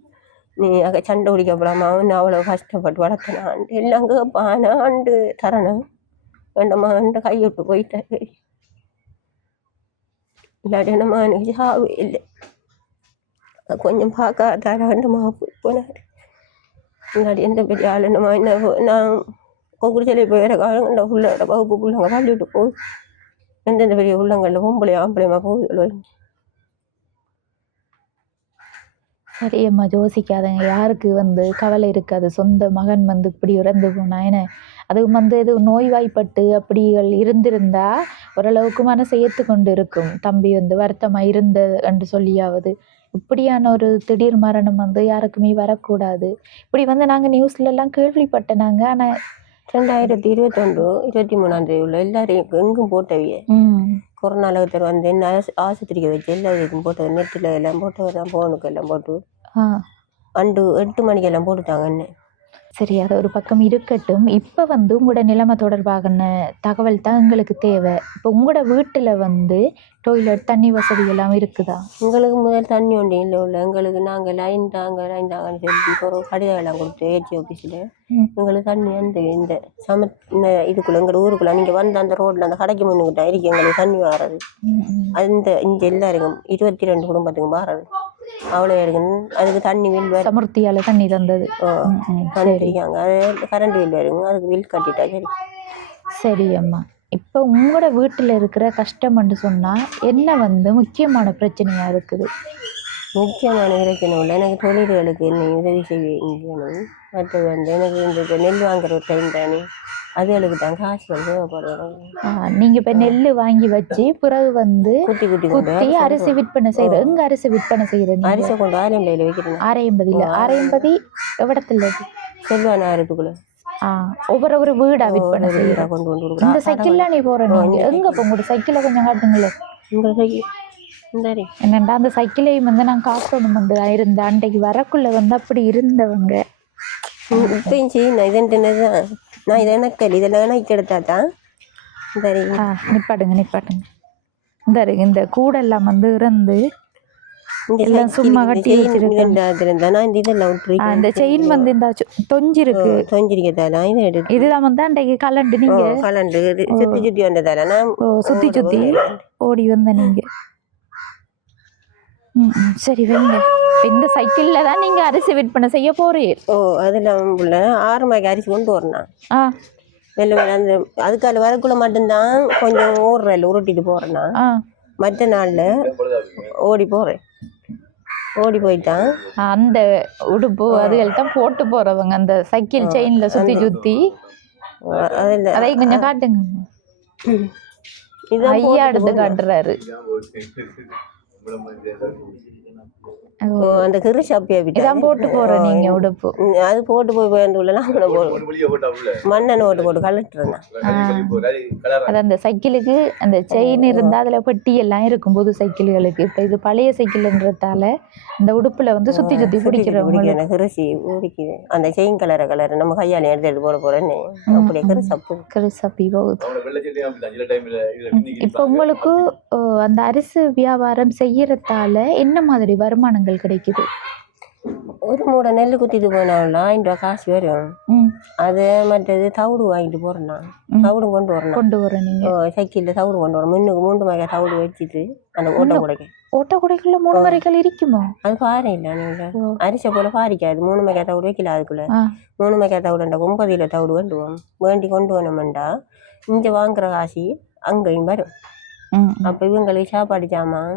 நீ அங்கே சண்டை குடிக்கப்படாமல் அவன் அவ்வளோ கஷ்டப்பட்டு வளர்த்தனான் எல்லாம் கேட்பான் ஆண்டு தரணும் வேண்டம்மா என்ற கைவிட்டு போயிட்டாரு. இல்லாட்டி என்னம்மா எனக்கு சாவே இல்லை. கொஞ்சம் பார்க்காதார வேண்டம்மா போனார். இல்லாட்டி எந்த பெரிய ஆள் என்னம்மா என்ன நான் கொக்குறிச்சலை போயிற காலங்களில் உள்ளோட வகுப்பு பிள்ளைங்க பள்ளிவிட்டு போகுது. எந்தெந்த பெரிய உள்ளங்களில் பொம்பளை ஆம்பளையமா போகுது. சரியம்மா யோசிக்காதங்க. யாருக்கு வந்து கவலை இருக்காது சொந்த மகன் வந்து இப்படி இறந்து போனா என்ன. அதுவும் வந்து இது நோய்வாய்ப்பட்டு அப்படிகள் இருந்திருந்தா ஓரளவுக்கு மனசை ஏற்றுக்கொண்டு இருக்கும். தம்பி வந்து வருத்தமாக இருந்த என்று சொல்லியாவது. இப்படியான ஒரு திடீர் மரணம் வந்து யாருக்குமே வரக்கூடாது. இப்படி வந்து நாங்கள் நியூஸ்லலாம் கேள்விப்பட்டேன் நாங்கள். ஆனால் 2021 23 உள்ள எல்லாரையும் எங்கும் போட்டவிய கொரோனாவில் ஒருத்தர் வந்து என்ன ஆஸ்பத்திரிக்கு வச்சு எல்லாருக்கும் போட்டது. நெட்டில் எல்லாம் போட்டவர் தான், ஃபோனுக்கு எல்லாம் போட்டு 8 மணிக்கெல்லாம் போட்டுட்டாங்க. என்ன சரி, அது ஒரு பக்கம் இருக்கட்டும். இப்போ வந்து உங்களோட நிலைமை தொடர்பான தகவல் தான் எங்களுக்கு தேவை. இப்போ உங்களோட வீட்டில் வந்து டொய்லெட் தண்ணி வசதி எல்லாம் இருக்குதா? எங்களுக்கு முதல் தண்ணி ஒன்று இல்லை உள்ள. எங்களுக்கு நாங்கள் லைன் தாங்கன்னு சொல்லி ஒரு கடிதம் எல்லாம் கொடுத்து ஏஜி ஆஃபீஸில் எங்களுக்கு தண்ணி அந்த இந்த இதுக்குள்ளே எங்கள் ஊருக்குள்ளே நீங்கள் வந்து அந்த ரோட்டில் அந்த கடைக்கு முன்னுக்கிட்ட இருக்கு எங்களுக்கு தண்ணி வாரது. அந்த இங்கே எல்லாருக்கும் 22 குடும்பத்துக்கும் வாரது. அவ்வளோ இருக்குன்னு அதுக்கு தண்ணி பில் வேறு சமுர்த்தியால் தண்ணி தந்தது. பண்ணிருக்காங்க. அது கரண்ட் பில் வருங்க, அதுக்கு பில் கட்டிட்டா சரி. சரி அம்மா, இப்போ உங்களோட வீட்டில் இருக்கிற கஷ்டம்னு சொன்னால் என்ன வந்து முக்கியமான பிரச்சனையாக இருக்குது? முக்கியமான பிரச்சனை இல்லை. எனக்கு தொழில்களுக்கு என்ன உதவி செய்யணும். மற்றது வந்து எனக்கு இந்த நெல் வாங்குற ஒரு டைம் தானே, அதுகளுக்கு தான் காசுகள் தேவைப்படும். நீங்கள் இப்போ நெல் வாங்கி வச்சு பிறகு வந்து குத்தி குத்தி அரிசி விற்பனை செய்கிற. எங்கே அரிசி விற்பனை செய்கிறேன்? அரிசி கொண்டு 650 வைக்கிறேன். 650 எவ்வளத்துல? செல்வானாயிரத்துக்குள்ள ஒவ்வொரு வீடா விற்பனை செய்யறா கொண்டு கொண்டு இந்த சைக்கிள்ல நீ போற நீங்க எங்க இப்போ உங்களோட சைக்கிளை கொஞ்சம் காட்டுங்களேன். என்னண்டா அந்த சைக்கிளையும் வந்து நான் காக்கணும் வந்து இருந்த அன்றைக்கு வரக்குள்ள வந்து அப்படி இருந்தவங்க. இப்பயும் சரி நான் இதன்ட்டுதான் நான் இதை நக்கல் இதெல்லாம் எனக்கு எடுத்தா தான் சரி. நிப்பாட்டுங்க இந்த கூடெல்லாம் வந்து இருந்து எல்லாம் சும்மா கட்டி வச்சிருக்கேன். அந்த செயின் வந்து இந்த தொஞ்சிருக்கு தொஞ்சிருக்கதால இதை எடுத்து இதுதான் வந்து அன்றைக்கு கலண்டு நீங்க கலண்டு சுத்தி சுத்தி வந்ததால நான் சுத்தி ஓடி வந்த நீங்க. சரி வைங்க. இந்த சைக்கிள்ல தான் நீங்க அரிசி விற்பனை செய்ய போறீர்? அதுல 6 மணிக்கு அரிசி கொண்டு வரணும். வெள்ளை வெள்ள அந்த அதுக்கால வரக்குள்ள மட்டும்தான் கொஞ்சம் ஓடுறேன் உருட்டிட்டு போறேன்னா. மற்ற நாள்ல ஓடி போயிட்டான். அந்த உடுப்பு அதுகள் தான் போட்டு போறவங்க அந்த சைக்கிள் செயின்ல சுத்தி அதை கொஞ்சம் காட்டுங்க. ஐயா எடுத்து காட்டுறாரு. அந்த கிரு ஷாப்பியா இதான் போட்டு போற நீங்க உடுப்பு. அது போட்டு போய் மண்ணெண்ணெய் போட்டு கலட்டுறேன். அது அந்த சைக்கிளுக்கு அந்த செயின் இருந்தா அதுல பெட்டி எல்லாம் இருக்கும் புது சைக்கிள்களுக்கு. இப்ப இது பழைய சைக்கிள்ன்றதால அந்த உடுப்புல வந்து சுத்தி பிடிக்கிறவங்க கிருஷி பிடிக்குது. அந்த செயின் கலர் நம்ம கையால எடுத்து போறேன்னு அப்படியே கிருசப்பி போகுது. இப்ப உங்களுக்கு அந்த அரிசி வியாபாரம் செய்யறதால என்ன மாதிரி வருமானங்கள் கிடைக்குது? ஒரு மூட நெல் குத்திட்டு போனாலும் 1000 ரூபா காசு வரும். அது மற்றது தவிடு வாங்கிட்டு போறேன்னா தவிடு கொண்டு வரேன். நீங்க சைக்கிள்ல தவிடு கொண்டு வரேன். முன்னுக்கு 3 மகை தவிடு வச்சுட்டு அந்த ஓட்ட குடைக்குள்ள 3 மரைகள் இருக்குமோ? அது பாறை இல்லை. நீங்க அரிசை போல பாரிக்காது. 3 மகை தவிடு வைக்கல. அதுக்குள்ள 3 மகை தவிடுண்டா 9 கிலோ தவிடு வேண்டி கொண்டு வரணும்டா. இங்க வாங்குற காசு அங்கேயும் வரும். அப்போ இவங்களுக்கு சாப்பாடு சாமான்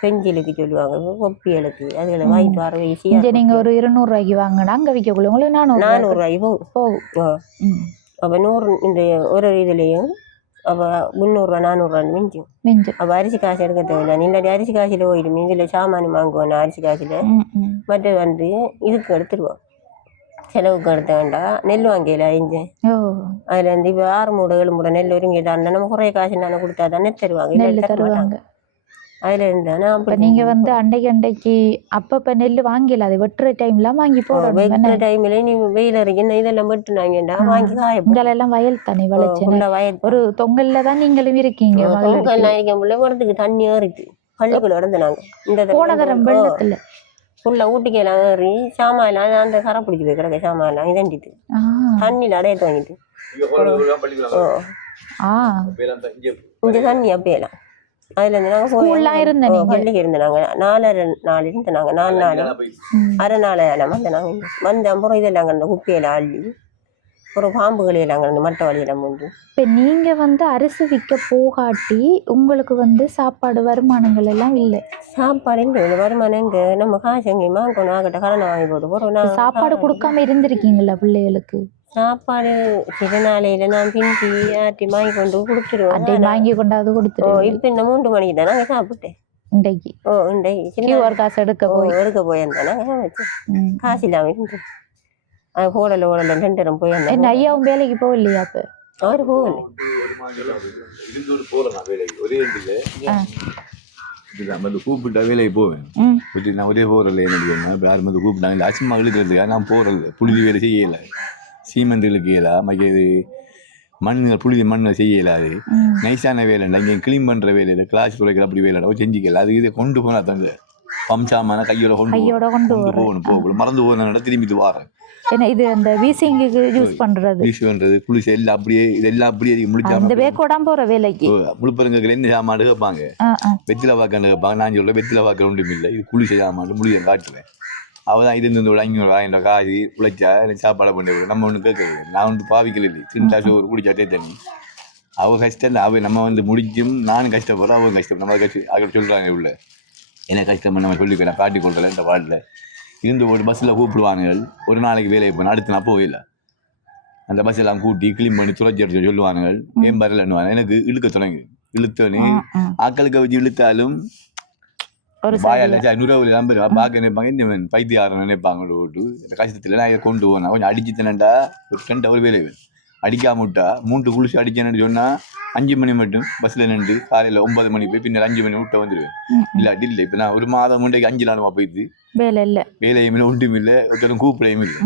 பெஞ்சிலுக்கு சொல்லுவாங்க, கொப்பியலுக்கு அதுகளை வாங்கிட்டு வர ஈஸியாக. நீங்க ஒரு 200 ரூபாய்க்கு வாங்கினா அங்கே விற்கக்குள்ள உங்களுக்கு 400 ரூபாய்க்கு போகும். அப்போ 100 இந்த ஒரு இதுலேயும் அப்போ 300 ரூபா 400 ரூபான்னு மிஞ்சும். அப்போ அரிசி காசு எடுக்க தேவையில்லை. இல்லாட்டி அரிசி காசில் போயிடும். இதில் சாமான் வாங்குவோம் அரிசி காசில். மற்றது வந்து இதுக்கு எடுத்துருவோம், செலவுக்கு எடுத்த வேண்டாம். நெல் வாங்கல இஞ்சேன். அதுல இருந்து இப்போ 6 மூடை 7 மூடை நெல் ஒருங்க தானே நம்ம குறைய காசு தானே கொடுத்தா தானே தருவாங்க. அதுல இருந்தா நீங்க வந்து அண்டைக்கு அப்பப்ப நெல் வாங்கல. அது வெட்டுற டைம்லாம் வாங்கி போடுறோம். வெட்டுற டைம்ல நீ வெயில் அரைக்கணும் இதெல்லாம் வெட்டுனாங்கடா வாங்கி காயெல்லாம் வயல் தானே வயல் ஒரு தொங்கல்ல தான் நீங்களும் இருக்கீங்க. உரத்துக்கு தண்ணி ஏறிட்டு பள்ளிக்குள்ள நடந்தாங்க. இந்த போன தரம் வெள்ளத்துல ஃபுல்லாக ஊட்டிக்கெல்லாம் ஏறி சாமான்லாம் அந்த கரை பிடிச்சி போய் கிடக்க சாமான்லாம் இதண்டிட்டு தண்ணியில் அடையத்து வாங்கிட்டு ஆ இங்கே தண்ணி அப்பயெல்லாம் அதுலேருந்து நாங்கள் ஸ்கூல்லாம் இருந்த போய் நீங்க பள்ளிக்கு இருந்த நாங்கள் 4 இருந்து நாங்கள் 4 நாள் அரை நாள் வந்து நாங்கள் வந்து அப்புறம் இதெல்லாம் அந்த குப்பையெல்லாம் அள்ளி அப்புறம் பாம்புகளையெல்லாம் அங்கே மட்டை வழியெல்லாம் வந்து இப்போ நீங்க வந்து அரிசி விற்க போகாட்டி உங்களுக்கு வந்து சாப்பாடு வருமானங்கள் எல்லாம் இல்லை. சாப்பாடு எங்கே இந்த வருமானம் எங்கே நம்ம காசு எங்கேயுமா கொண்டு ஆகிட்ட கடனை வாங்கி போட்டு போகிறோம். சாப்பாடு கொடுக்காம இருந்திருக்கீங்களா பிள்ளைகளுக்கு? சாப்பாடு திருநாளையில் நான் பிந்தி ஆட்டி வாங்கி கொண்டு கொடுத்துருவோம். அட்டை வாங்கி கொண்டாந்து கொடுத்துருவோம். இப்போ இந்த 3 மணிக்கு தான் நாங்கள் சாப்பிட்டேன். இன்றைக்கு இன்றைக்கு ஒரு காசு எடுக்க போயிருந்தேன் நாங்கள் சமைச்சேன். காசு இல்லாமல் இருந்து அது ஓடலை 2 தரம் போய் என்ன ஐயாவும் வேலைக்கு போகலையா? அப்போ அவர் போகல. கூப்பிட்டா வேலைக்கு போவேன். நான் ஒரே போறல என்ன யாரும் வந்து கூப்பிட்டாங்க அச்சுமா இழுக்கிறதுக்காக நான் போறது. புழுதி வேலை செய்யலை, சீமெண்ட் இழுக்கல, மற்றது புழுதி மண்ணை செய்யலாது. நைஸான வேலை இங்கே கிளீன் பண்ணுற வேலையில் கிளாஸ் துறைகள் அப்படி வேலை செஞ்சுக்கல. அது இதை கொண்டு போனா தங்க பம்சாமான கையோட கொண்டு போகணும். போகணும் மறந்து போன திரும்பி வாரேன். ஏன்னா இது அந்த வீசிங்குக்கு யூஸ் பண்றது குளிச்சு எல்லாம் அப்படியே இதெல்லாம் அப்படியே இந்த பேக்கோடாம போற வேலைக்கு முழுப்பருங்க என்ன சாமான் கேட்பாங்க, வெத்தில வாக்காண்டு கேட்பாங்க. நான் சொல்ல வெத்தில வாக்க ஒன்றும் இல்லை, இது குளிச்ச சாமான் முடிய காட்டுவேன். அவதான் இது இந்த 500 காசு உழைச்சா எனக்கு சாப்பாடை பண்ணி நம்ம ஒன்று கேட்கறது. நான் வந்து பாவிக்கல இல்லை, சின்ன ஒரு குடிச்சாட்டே தண்ணி. அவள் கஷ்டம் இல்லை, அவள் நம்ம வந்து முடிக்கும். நானும் கஷ்டப்படுறோம், அவங்க கஷ்டம். நம்ம கஷ்டம் சொல்கிறாங்க உள்ள என்ன கஷ்டம் நம்ம சொல்லிக்கிறேன். காட்டி கொடுக்கல இந்த பாட்டில் இருந்து ஒரு பஸ்ஸில் கூப்பிடுவானுங்க. ஒரு நாளைக்கு வேலையை போன அடுத்து நான் போகல. அந்த பஸ் எல்லாம் கூட்டி கிளீன் பண்ணி துளைச்சி எடுத்து சொல்லுவானுங்க. ஏன் வரலன்னுவாங்க. எனக்கு இழுக்க தொடங்கி இழுத்தோன்னே ஆக்களுக்கு வச்சு இழுத்தாலும் நுறவுல நம்பர் பார்க்க நினைப்பாங்க. இந்த பைத்தியாரம் நினைப்பாங்க. ஓட்டு இந்த கஷ்டத்தில் நான் இதை கொண்டு போனேன். கொஞ்சம் அடிச்சு தனண்டா ஒரு 2 ஹவர் வேலை அடிக்காம விட்டா 3 குளிச்சு அடிச்சேன்னு சொன்னால் 5 மணி மட்டும் பஸ்ஸில் நின்று காலையில் 9 மணி போய் பின்னர் 5 மணி விட்ட வந்துடுவேன். இல்லாட்டி இல்லை. இப்போ நான் ஒரு மாதம் முன்னைக்கு 5 நாளுமா போயிடுது. வேலையும் இல்லை, ஒன்றும் இல்லை, ஒருத்தரும் கூப்பிடையும் இல்லை.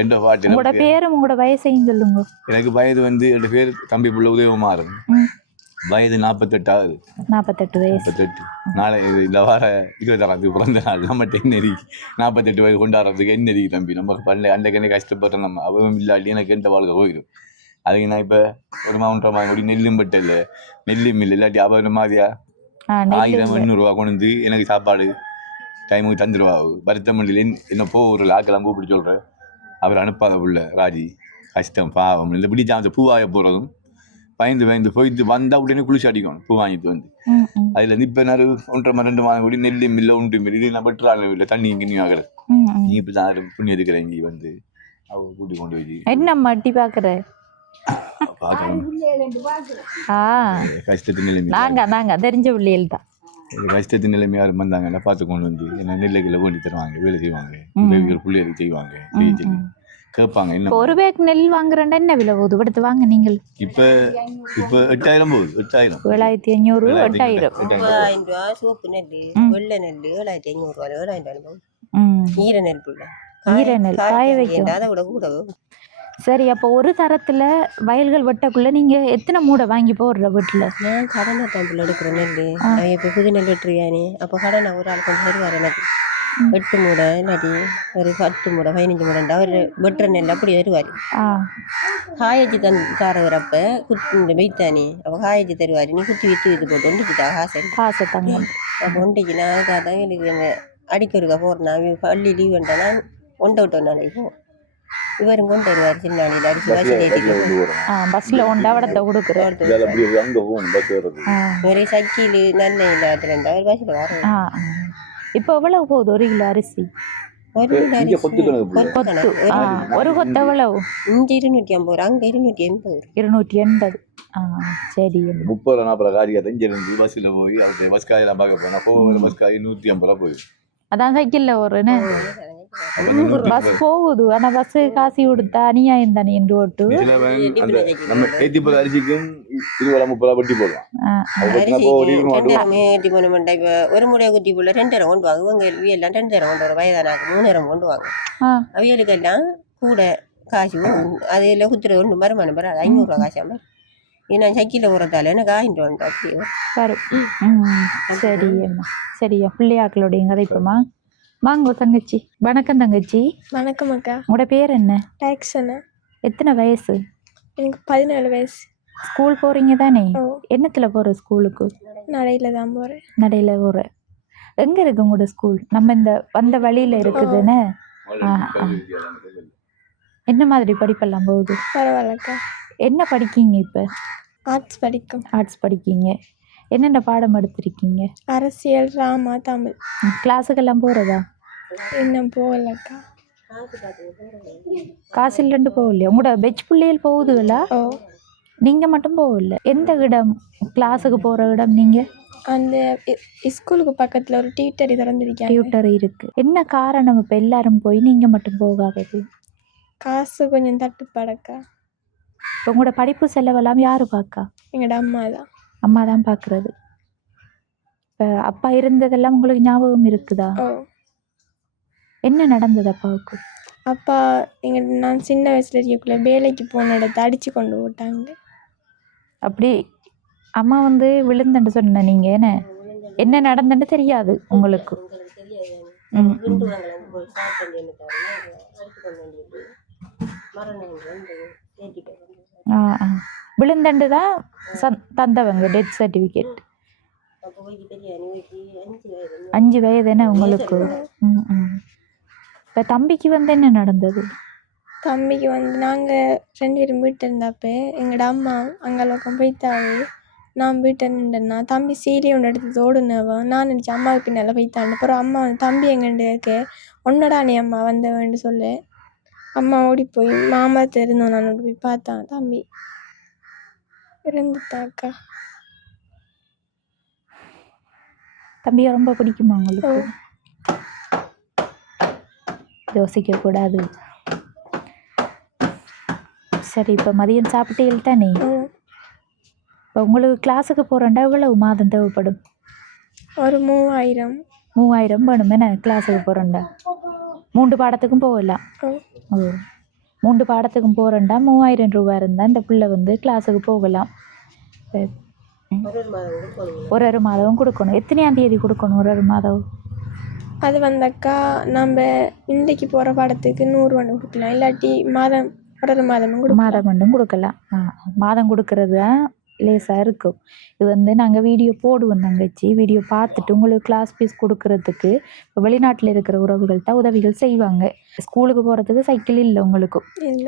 2 பாட்டு. உங்களோட பேரும் உங்களோட வயசையும் சொல்லுங்க. எனக்கு வயது வந்து 2 பேர் தம்பி பிள்ளை உதயகுமார். வயது 48 ஆகுது. 48 வயசு. 48. நாளை இந்த வார 26 பிறந்த நாள். நம்மகிட்ட என்ன இருக்கு 48 வயது கொண்டாடுறதுக்கு என்ன இருக்கு தம்பி? நம்ம பண்ணல அன்றைக்கு கஷ்டப்பட்டோம். நம்ம அவன் இல்லாட்டி எனக்கு எந்த வாழ்க்கை போயிடும். அதுக்கு நான் இப்போ ஒரு 1.5 கோடி நெல்லும் பட்ட இல்லை, நெல்லும் இல்லை. இல்லாட்டி அவர் மாதிரியா 1000-800 ரூபா கொண்டு வந்து எனக்கு சாப்பாடு டைமுக்கு தந்துடுவா. வருத்தமண்டியில் என்ன ஒரு ஆக்கெல்லாம் கூப்பிட்டு சொல்கிறேன். அவர் அனுப்பாத உள்ள ராஜி கஷ்டம் பாவம் இல்லை. பிடிச்சா அந்த பூவாய போகிறதும் பயந்து போயிட்டு வந்தால் உடனே குளிச்சு அடிக்கணும். பூ வாங்கிட்டு வந்து அதில் இப்போ நான் 1.5-2 மாதம் கூடி நெல்லும் இல்லை, ஒன்றும் இல்லை. இது நான் பெட்ராலும் இல்லை, தண்ணி இங்கே ஆகிறது. நீ இப்போ தான் புண்ணி இருக்கிறேன். இங்கே வந்து அவ கூட்டி கொண்டு போய் என்ன மட்டி பார்க்குற கஷ்டத்து நிலைமை நாங்க தெரிஞ்ச பிள்ளைகள் தான். கஷ்டத்து நிலைமை யாரும் வந்தாங்கன்னா பார்த்து கொண்டு வந்து என்ன நெல்லைகளை வேண்டி தருவாங்க, வேலை செய்வாங்க, பிள்ளைகளுக்கு செய்வாங்க, கேட்பாங்க. என்ன ஒரு பேக் நெல் வாங்குறேன்டா என்ன விலை போகுது? எடுத்து வாங்க நீங்கள். இப்போ 8000 போகுது. 8000 7500 8000 ரூபா சோப்பு நெல், வெள்ளை நெல் 7500 ரூபா 7000 போகுது. ஈர நெல் ஈர நெல் காய வைக்கும். அதை விட கூட. சரி, அப்போ ஒரு தரத்தில் வயல்கள் வெட்டக்குள்ளே நீங்கள் எத்தனை மூடை வாங்கி போடுற வீட்டில்? நான் கடனை தம்பில் எடுக்கிற நெல். இப்போ புது நெல் வெட்டுறியானே, அப்போ கடனை ஒரு ஆள் கொஞ்சம் தருவார் எனக்கு. 8 மூடை இல்லாட்டி ஒரு 10 மூடை 15 மூடைண்டா ஒரு வெட்டுற நெல் அப்படி தருவார். காயச்சி தரவர் அப்போ இந்த வெய்த்தானே அப்போ காயச்சி தருவார். நீ குத்தி விற்று போட்டு ஒண்டிக்கிட்டா காசை தாங்க. அப்போ ஒண்டிக்கு நான் அதுக்காக தான் எனக்கு அந்த அடிக்கொருக்கா போகிறேன். பள்ளி லீவ் வேண்டாம் நான் ஒண்டை நாளைக்கு போவோம். இவரும் கொண்டு வருவார். சின்னாடியில் அடிச்சு பஸ்ஸில் ஒண்டாவடத்தை கொடுக்குறாரு. ஒரு சைக்கிள் நல்ல இல்லாத இருந்தால் ஒரு பஸ்ஸில் வர. இப்போ எவ்வளவு போகுது 1 கிலோ அரிசி? ஒரு கொத்து ஒரு கொத்து எவ்வளவு? இங்கே 250 ரூபா, அங்கே 280. 280. சரி. 30-40 காரியாத இங்கே இருந்து பஸ்ஸில் போய் அவருடைய பஸ் காயெல்லாம் பார்க்க போனால் போகிற பஸ் காய் 150 ரூபா போயிடும். அதான் சைக்கிளில் ஒரு பஸ் போகுது. ஆனா பஸ் காசு கொடுத்தா அநியாயம் தானே என்று ஓட்டு. நம்ம 80 அரிசிக்கும் 20-30 வட்டி போடலாம். ஒரு முறையை குத்தி போல 2 கொண்டு வாங்க. இவங்க எல்லாம் 2 கொண்டு வர வயதானாக்கு 3 கொண்டு வாங்க. அவியலுக்கெல்லாம் கூட காசு அதில் குத்துற ஒன்று மறுமணம் பெற 500 ரூபா காசாம. நான் சைக்கிளில் போகிறதால எனக்கு 1000 ரூபா அப்படியே வரும். சரிம்மா சரியா. பிள்ளையாக்களுடைய கதைப்போமா? வாங்க தங்கச்சி. வணக்கம் தங்கச்சி. வணக்கம் அக்கா. உங்களோட பேர் என்ன? டாக்ஸனா. எத்தனை வயசு? எனக்கு 17 வயசு. ஸ்கூல் போகிறீங்க தானே? ஓ. என்னத்தில் போகிற ஸ்கூலுக்கு? நடையில தான் போகிறேன். நடையில் போகிற. எங்கே இருக்கு உங்களோட ஸ்கூல்? நம்ம இந்த வந்த வழியில் இருக்குதுன்னு. என்ன மாதிரி படிப்பெல்லாம் போகுது? பரவாயில்லக்கா. என்ன படிக்கீங்க இப்போ? ஆர்ட்ஸ் படிக்கும். ஆர்ட்ஸ் படிக்கீங்க. என்னென்ன பாடம் எடுத்திருக்கீங்க? அரசியல், டிராமா, தமிழ். கிளாஸுக்கெல்லாம் போகிறதா? இன்னும் போகலக்கா. காசு இல்லைன்னு போகலையா? உங்களோட பெச் பிள்ளைகள் போகுதுங்களா? ஓ. நீங்கள் மட்டும் போகல. எந்த இடம் கிளாஸுக்கு போகிற இடம் நீங்கள்? அந்த ஸ்கூலுக்கு பக்கத்தில் ஒரு டியூட்டரி திறந்துருக்காங்க. டியூட்டர் இருக்குது. என்ன காரணம் இப்போ எல்லாரும் போய் நீங்கள் மட்டும் போகாதது? காசு கொஞ்சம் தட்டுப்பாடக்கா. இப்போ உங்களோட படிப்பு செலவெல்லாம் யார் பார்க்கா? எங்களோட அம்மா தான். அம்மா தான் பார்க்குறது. இப்போ அப்பா இருந்ததெல்லாம் உங்களுக்கு ஞாபகம் இருக்குதா? ஓ. என்ன நடந்தது அப்பாவுக்கு? அப்பா நான் சின்ன வயசுல இருக்கக்குள்ள வேலைக்கு போன இடத்த அடித்து கொண்டு போட்டாங்க. அப்படி அம்மா வந்து விழுந்துன்னு சொன்ன நீங்கள் என்ன நடந்துன்னு தெரியாது உங்களுக்கு? விழுந்தண்டு தான் தந்தவங்க டெத் சர்டிஃபிகேட். 5 வயது என்ன உங்களுக்கு? இப்போ தம்பிக்கு வந்து என்ன நடந்தது? தம்பிக்கு வந்து நாங்கள் 2 பேரும் வீட்டில் இருந்தப்போ எங்களோட அம்மா அங்கே பக்கம் போய்த்தாவே நான் வீட்டில் நின்றுனா தம்பி சீரி ஒன்று எடுத்து ஓடுனவன். நான் நினச்சேன் அம்மாவுக்கு பின்னால் போய்த்தாண்டு. அப்புறம் அம்மா வந்து தம்பி எங்கண்டு கேட்க உன்னடா நீ அம்மா வந்தவன்னு சொல்ல அம்மா ஓடி போய் மாமரத்தில் இருந்தோம். நான் போய் பார்த்தான் தம்பி இருந்துட்டாக்கா. தம்பியை ரொம்ப பிடிக்குமா உங்களுக்கு? யோசிக்கக்கூடாது. சரி, இப்போ மதியம் சாப்பிட்டீர்கள் தானே? இப்போ உங்களுக்கு கிளாஸுக்கு போகிறேன்டா எவ்வளவு மாதம் தேவைப்படும்? ஒரு 3000. 3000 வேணும் என்ன கிளாஸுக்கு போகிறேன்டா? 3 பாடத்துக்கும் போகலாம். ஓ, 3 பாடத்துக்கும் போகிறேன்டா 3000 ரூபா இருந்தால் இந்த பிள்ளை வந்து கிளாஸுக்கு போகலாம். ஒரு மாதம் கொடுக்கணும். எத்தனையாம் தேதி கொடுக்கணும் ஒரு மாதம்? அது வந்தாக்கா நம்ம இன்றைக்கு போகிற பாடத்துக்கு 100 கொடுக்கலாம். இல்லாட்டி மாதம் மாதம் கொடுக்கலாம். மாதம் கொடுக்கறது தான் லேசாக இருக்கும். இது வந்து நாங்கள் வீடியோ போடுவோம் தங்கச்சி. வீடியோ பார்த்துட்டு உங்களுக்கு கிளாஸ் ஃபீஸ் கொடுக்கறதுக்கு இப்போ வெளிநாட்டில் இருக்கிற உறவுகள் தான் உதவிகள் செய்வாங்க. ஸ்கூலுக்கு போகிறதுக்கு சைக்கிள் இல்லை உங்களுக்கு.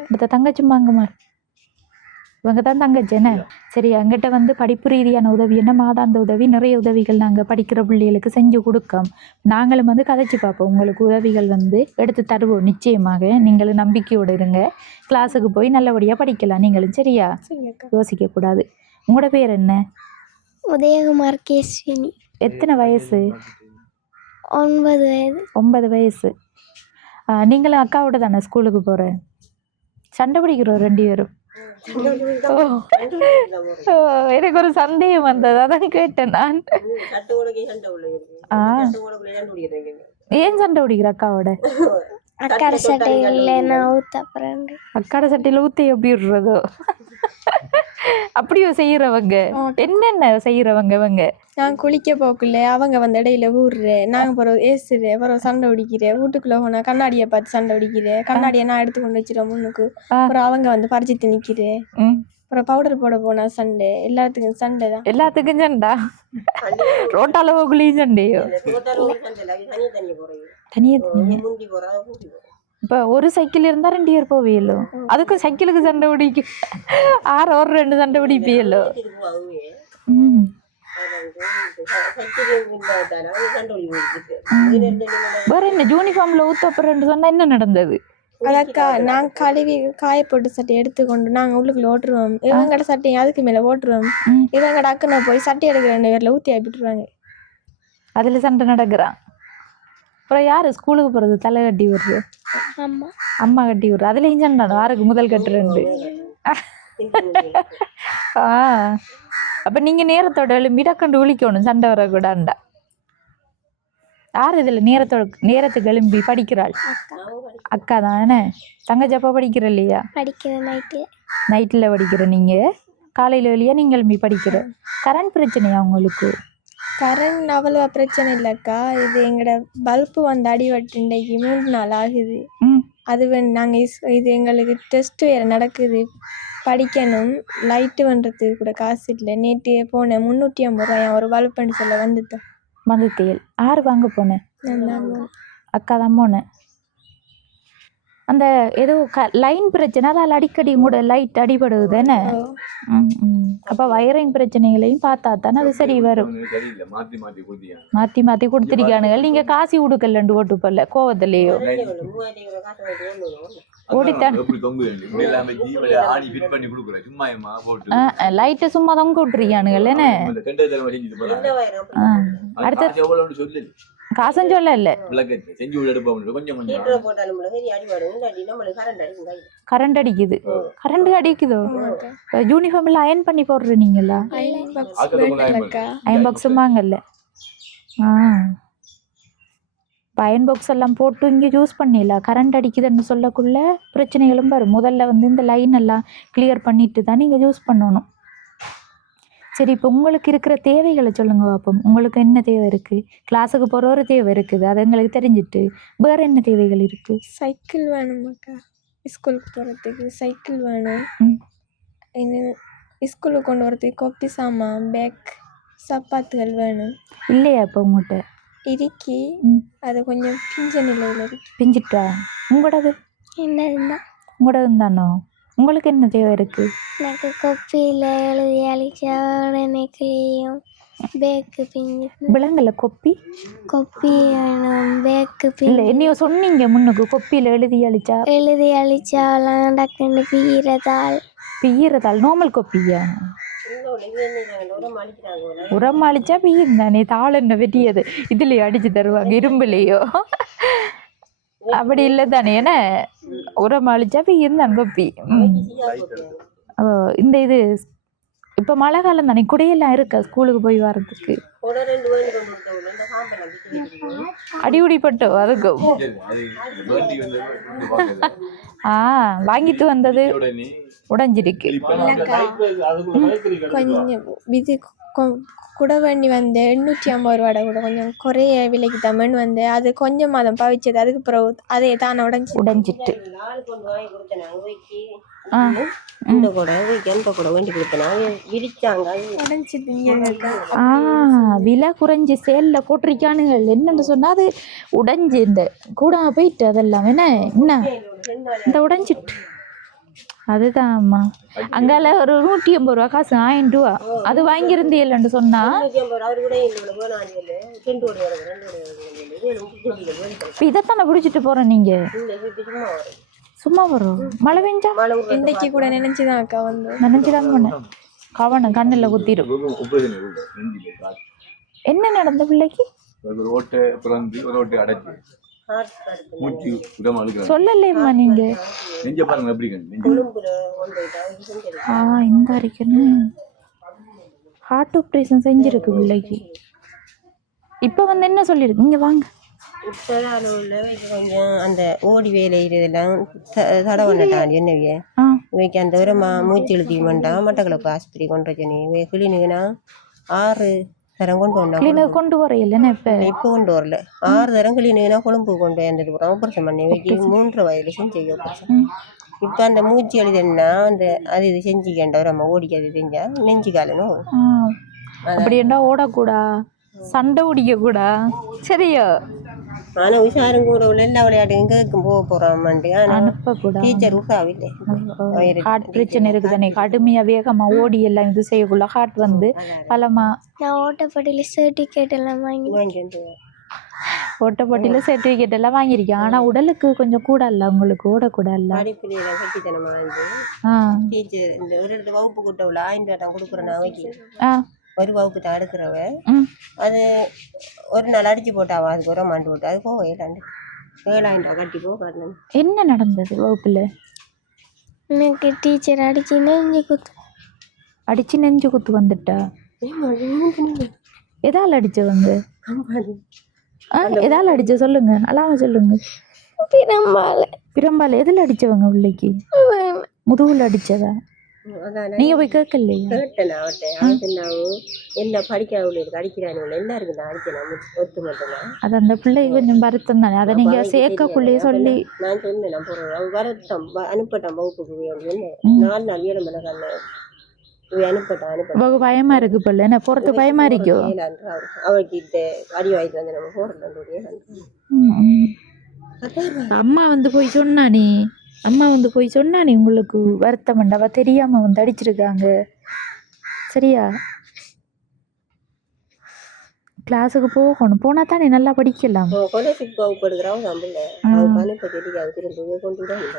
அடுத்த தங்கச்சி வாங்குமா? இவங்க தான் தங்கச்சி என்ன? சரி, எங்கிட்ட வந்து படிப்பு ரீதியான உதவி என்ன மாதாந்த உதவி நிறைய உதவிகள் நாங்கள் படிக்கிற பிள்ளைகளுக்கு செஞ்சு கொடுக்கோம். நாங்களும் வந்து கதைச்சி பார்ப்போம். உங்களுக்கு உதவிகள் வந்து எடுத்து தருவோம் நிச்சயமாக. நீங்களும் நம்பிக்கையோடு இருங்க. கிளாஸுக்கு போய் நல்லபடியாக படிக்கலாம் நீங்களும். சரியா? யோசிக்கக்கூடாது. உங்களோட பேர் என்ன? உதயகுமார் கேஸ்வினி. எத்தனை வயசு? 9 வயது. 9 வயசு. நீங்களும் அக்காவோட தானே ஸ்கூலுக்கு போகிறேன்? சண்டை பிடிக்கிறோம் 2 பேரும். எனக்கு ஒரு சந்தேகம் வந்தது, அதான் கேட்டேன் நான். ஏன் சண்டை பிடிக்கிற அக்காவோட? அக்காட சட்டையில ஊத்தி எப்படி விடுறதோ அப்படியோ செய்யறவங்க. என்னென்ன செய்யறவங்க இவங்க? நான் குளிக்க போக்குள்ள அவங்க வந்து இடையில ஊர்றேன். நாங்க பிறகு ஏசுறேன், பிறகு சண்டை பிடிக்கிறேன். வீட்டுக்குள்ள போனா கண்ணாடியை பார்த்து சண்டை பிடிக்கிறேன். கண்ணாடியை நான் எடுத்து கொண்டு வச்சிருவேன் முன்னுக்கு. அப்புறம் அவங்க வந்து பறிச்சுட்டு நிக்கிறேன். அப்புறம் பவுடர் போட போனா சண்டை. எல்லாத்துக்கும் சண்டை தான். எல்லாத்துக்கும் சண்டா? ரோட்டால போக்குள்ளேயும் சண்டையோ? தனியே தனியே. இப்போ ஒரு சைக்கிள் இருந்தால் 2 பேர் போவியல்லோ? அதுக்கும் சைக்கிளுக்கு சண்டை பிடிக்கும். 2 சண்டை பிடிப்பியல்லோ? வேற என்ன யூனிஃபார்ம்ல ஊத்தப்புறம் சொன்னா என்ன நடந்தது? அதக்கா நான் கழுவி காய போட்டு சட்டை எடுத்துக்கொண்டு நாங்கள் உள்ளுக்குள்ள ஓட்டுருவோம். இவங்கட சட்டையும் அதுக்கு மேலே ஓட்டுருவோம். இவங்கட அக்கனை போய் சட்டை எடுக்கிற 2 பேரில் ஊற்றி ஆப்பிட்டுருவாங்க. அதில் சண்டை நடக்கிறான். அப்புறம் யார் ஸ்கூலுக்கு போகிறது? தலை கட்டி விடுறது? அம்மா கட்டி விடுறது. அதுலேயும் சண்டை. யாருக்கு முதல் கட்டுறேன்ட்டு? அப்போ நீங்கள் நேரத்தோட எழும்பிடக்கண்டு விழிக்கணும், சண்டை வரக்கூடாண்டா. யார் இதில் நேரத்துக்கு எழும்பி படிக்கிறாள்? அக்கா தானே. தங்கச்சி அப்பா படிக்கிற இல்லையா? நைட்டில் படிக்கிற. நீங்கள் காலையில் வெளியா நீங்கள் எழும்பி படிக்கிற. கரண்ட் பிரச்சனையா உங்களுக்கு? கரண்ட் அவ்வளவா பிரச்சனை இல்லைக்கா. இது எங்களோட பல்பு வந்து அடிபட்டு இன்றைக்கு 3 நாள் ஆகுது. அது நாங்கள் இது எங்களுக்கு டெஸ்ட் வேறு நடக்குது, படிக்கணும், லைட்டு பண்ணுறதுக்கு கூட காசு இல்லை. நேற்று போனேன், 350 ரூபாயா ஒரு பல்புன்னு சொல்ல வந்துட்டேன். மந்தத்தையில் யார் வாங்க போனேன்? நான் தான் போனேன். அக்கா தான் போனேன். அந்த ஏதோ லைன் பிரச்சனை, அதால் அடிக்கடி கூட லைட் அடிபடுது தானே. அப்போ வயரிங் பிரச்சனைகளையும் பார்த்தா தானே அது சரி வரும். மாற்றி மாற்றி கொடுத்துருக்கானுங்க. நீங்கள் காசி கொடுக்கலண்டு ஓட்டு போடல கோவத்திலேயோ ஓடித்தான் லைட்டை சும்மா தொங்க விட்டுருக்கானுங்கள் என்ன. அடுத்த காசும் சொல்ல இல்லை, கரண்ட் அடிக்குது. கரண்ட் அடிக்குதோ? யூனிஃபார்ம் எல்லாம் அயன் பண்ணி போடுற நீங்களா? அயன் பாக்ஸும் வாங்கல. அயன் பாக்ஸ் எல்லாம் போட்டு இங்கே யூஸ் பண்ணிடலாம். கரண்ட் அடிக்குதுன்னு சொல்லக்குள்ள பிரச்சனைகளும் வரும். முதல்ல இந்த லைன் எல்லாம் கிளியர் பண்ணிட்டு தான் நீங்கள் யூஸ் பண்ணணும். சரி, இப்போ உங்களுக்கு இருக்கிற தேவைகளை சொல்லுங்க பார்ப்போம். உங்களுக்கு என்ன தேவை இருக்குது? கிளாஸுக்கு போகிற ஒரு தேவை இருக்குது, அது எங்களுக்கு தெரிஞ்சுட்டு வேறு என்ன தேவைகள் இருக்குது? சைக்கிள் வேணுமாக்கா, ஸ்கூலுக்கு போகிறதுக்கு சைக்கிள் வேணும். இன்னும் ஸ்கூலுக்கு கொண்டு வரதுக்கு கொப்பி சாமான், பேக், சப்பாத்துகள் வேணும். இல்லையா இப்போ உங்கள்கிட்ட? இருக்கி, அது கொஞ்சம் பிஞ்ச நிலையில் இருக்கு. பிஞ்சிட்டா? உங்களோடது என்னதுன்னா உங்களோடது தானோ? உங்களுக்கு என்ன தேவை இருக்குது? எனக்கு கொப்பியில் எழுதி அழிச்சா உடனே கிளியும், பேக்கு பிஞ்சு. விலங்கல்ல கொப்பி வேணும், பேக்கு இல்லை என்னையோ சொன்னீங்க முன்னுக்கு. கொப்பியில் எழுதி அழிச்சாலாம் டக்குன்னு பிய்யறதால் நார்மல் கொப்பியா? உரம் அழிச்சா பிய்யும் தானே. தாள் என்ன வெட்டியது இதுலேயோ அடிச்சு தருவாங்க, இரும்புலையோ. அப்படி இல்லை தானே, ஏன்னா உரம் அழிச்சா பிய்யும் தான் கொப்பி. இந்த இது இப்போ மழை காலம் தானே, குடையெல்லாம் இருக்கா ஸ்கூலுக்கு போய் வர்றதுக்கு? அடிபடிப்பட்டோ அதுக்கு? வாங்கிட்டு வந்தது உடைஞ்சிருக்கு. கொஞ்சம் இது கூட வேண்டி வந்து 850 ரூபாட கூட கொஞ்சம் குறைய விலைக்கு தமன் வந்து அது கொஞ்சம் மாதம் பவிச்சது. அதுக்கு பிறகு அதே தானே உடைஞ்சிட்டு விலை குறைஞ்சி சேல்ல போட்டிருக்கானுங்க. என்னன்னு சொன்னா அது உடைஞ்சு இந்த கூட போயிட்டு அதெல்லாம் என்ன இந்த உடைஞ்சிட்டு. அதுதான் அம்மா, அங்கால ஒரு 150 ரூபா காசு 1000 ரூபா அது வாங்கியிருந்தே இல்லைன்னு சொன்னா. இதைத்தானே பிடிச்சிட்டு போறேன் நீங்க? சும்மா வரும். மழை பெஞ்சா இன்னைக்கு கூட நினைச்சுதான் அக்கா வந்து நினைச்சுதான் போனேன். கவனம் கண்ணில் குத்திரும். என்ன நடந்த பிள்ளைக்கு? சொல்லலைம்மா நீங்க. இந்த வரைக்கும் ஹார்ட் ஆப்ரேஷன் செஞ்சிருக்கு பிள்ளைக்கு. இப்ப வந்து என்ன சொல்லிருக்கு? இங்க வாங்க. கொஞ்சம் அந்த ஓடி வேலை இதெல்லாம் தடவண்ணட்டான் என்னவிய இவைக்கு அந்த ஒரு மூச்சு எழுதி வேண்டாம். மட்டக்களப்பு ஆஸ்பத்திரி கொண்டு வச்சனே கிளினிக்குனா 6 தரம் கொண்டு வந்தோம். கொண்டு வர இல்லைன்னா இப்போ கொண்டு வரல. 6 தரம் கிளினிக்குனா கொழும்பு கொண்டு வந்தது அப்புறம் ஆப்ரேஷன் பண்ணி வைக்கி 3 வயதுல செஞ்சு ஆப்ரேஷன். இப்போ அந்த மூச்சு எழுதுன்னா அந்த அது இது செஞ்சுக்கண்டா நம்ம ஓடிக்க அது செஞ்சா நெஞ்சு காலணும். அப்படி என்ன ஓடக்கூடா, சண்டை பிடிக்க கூடா. சரியா? ஆனா உஷாரும் கூட உள்ள எல்லா விளையாட்டு எங்க போக போறான்ட்டு அனுப்பக்கூடாது. டீச்சர் உஷாவில்லை. ஹார்ட் பிரச்சனை இருக்குதானே, கடுமையா வேகமா ஓடி எல்லாம் இது செய்யக்குள்ள ஹார்ட் வந்து பலமா. நான் ஓட்டப்பட்டியில சர்டிஃபிகேட் எல்லாம் வாங்கி ஓட்டப்பட்டியில சர்டிஃபிகேட் எல்லாம் வாங்கியிருக்கேன். ஆனா உடலுக்கு கொஞ்சம் கூட இல்ல உங்களுக்கு ஓடக்கூட இல்ல. டீச்சர் இந்த ஒரு இடத்துல வகுப்பு கூட்ட உள்ள 1000 கொடுக்குறேன் வைக்க ஒரு வகுப்பு தான் எடுக்கிறவ. அது ஒரு நாள் அடிச்சு போட்டாவா, அதுக்கு ஒரு மாண்டு போட்டு அது போக 7,000 கட்டி போக. என்ன நடந்தது வகுப்புல? எனக்கு டீச்சர் அடிச்சு நெஞ்சு குத்து வந்துட்டா? எதால அடிச்சவங்க? எதால அடிச்ச சொல்லுங்க, அல்லாம சொல்லுங்க. பிரம்பால. எதுல அடிச்சவங்க பிள்ளைக்கு? முதுகுல அடிச்சதா? அதான் நீங்கள் போய் கேட்கலையே? கேட்டேன் அவட்ட அவன் என்ன படிக்க அவளுக்கு அடிக்கிறானு எல்லாருக்கும் நான் அடிக்கிறேன் ஒத்து மட்டும்தான். அது அந்த பிள்ளைக்கு கொஞ்சம் வருத்தம் தானே, அதை நீங்கள் சேர்க்கக்குள்ளேயே சொல்லி. நான் சொன்னேன் நான் போகிறேன் அவன் வரட்டும் அனுப்பட்டான் வகுப்புக்கு அப்படின்னு 4 நாள் வீரம் பண்ண அனுப்பட்டான் பயமாக இருக்கு பிள்ளை என்ன போகிறது பயமாக இருக்கோ? அவளுக்கு இந்த அடி வாங்கிட்டு வந்து நம்ம போகிறோம். அம்மா வந்து போய் சொன்னானே, உங்களுக்கு வருத்தம் வேண்டாவா தெரியாமல் வந்து அடிச்சிருக்காங்க. சரியா? கிளாஸுக்கு போகணும், போனால் தானே நல்லா படிக்கலாம்.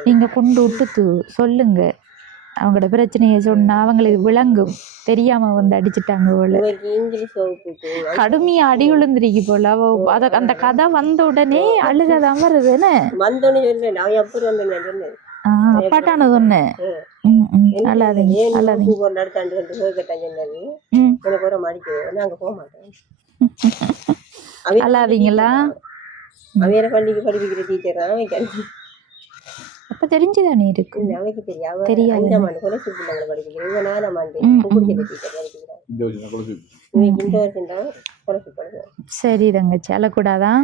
நீங்கள் கொண்டு விட்டுத்து சொல்லுங்க, அவங்களோட பிரச்சனையை சொன்னால் அவங்களுக்கு விளங்கும். தெரியாமல் வந்து அடிச்சுட்டாங்க போல, கடுமையாக அடி விழுந்துருக்கு போல. அதை அந்த கதை வந்த உடனே அழுகதான் வருதுன்னு அப்பாட்டான சொன்னேன். அல்லாதீங்களா? வேற பள்ளிக்கு படிக்கிற டீச்சர் தான் அப்ப தெரிஞ்சுதானே இருக்கு. தெரியாது. சரி தங்கச்சி அழக்கூடாதான்.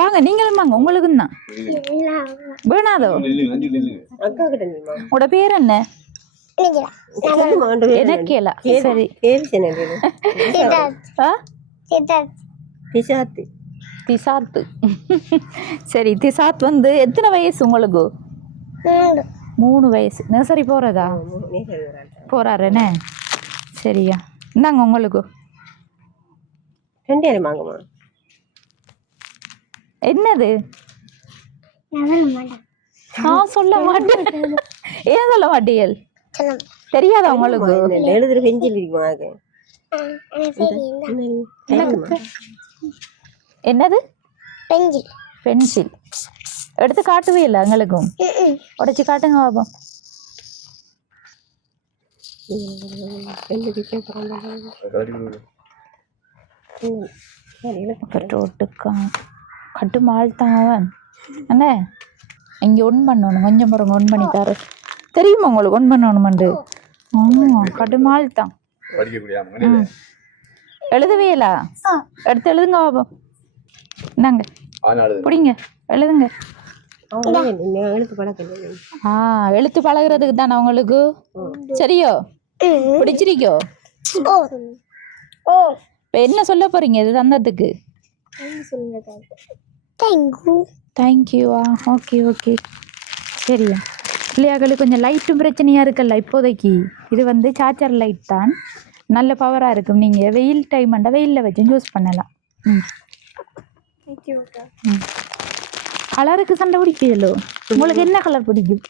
வாங்க நீங்களும் வாங்க, உங்களுக்கு தான் வேணாதோ. உங்களோட பேர் என்ன? எனக்கேல. சரி திசாத்து. சரி திசாத் வந்து எத்தனை வயசு உங்களுக்கு? 3 வயசு. நர்சரி போறதா? போறாருன்னு. சரியா, இந்தாங்க உங்களுக்கு. என்னது? நான் சொல்ல மாட்டேன். ஏன் சொல்ல மாட்டீர்கள்? தெரியாதா உங்களுக்கு? என்னது? பென்சில் எடுத்து காட்டுவே இல்லை எங்களுக்கும். உடைச்சு காட்டுங்க பாப்போம். கட்டு மாழ்த்தான் அவன் என்ன இங்கே ஒன் பண்ணணும். கொஞ்சம் பிறகு ஒன் பண்ணி தர தெரியுமா உங்களுக்கு? ஒன் பண்ணணுமெண்டு. கடுமாள் தான். எழுதவேல எடுத்து எழுதுங்க பாப்போம். இந்தாங்க பிடிங்க எழுதுங்க. எழுத்து பழகிறதுக்கு தானே உங்களுக்கு? சரியோ? பிடிச்சிருக்கோ? இப்போ என்ன சொல்ல போறீங்க இது தந்ததுக்கு? தேங்க்யூவா? Okay okay. சரியா பிள்ளையாக்களுக்கு கொஞ்சம் லைட்டும் பிரச்சனையாக இருக்குல்ல இப்போதைக்கு. இது வந்து சார்ஜர் லைட் தான், நல்ல பவராக இருக்கும். நீங்கள் வெயில் டைம் அண்டா வெயிலில் வச்சு யூஸ் பண்ணலாம். கலருக்கு சண்டை பிடிக்கலோ? உங்களுக்கு என்ன கலர் பிடிக்கும்?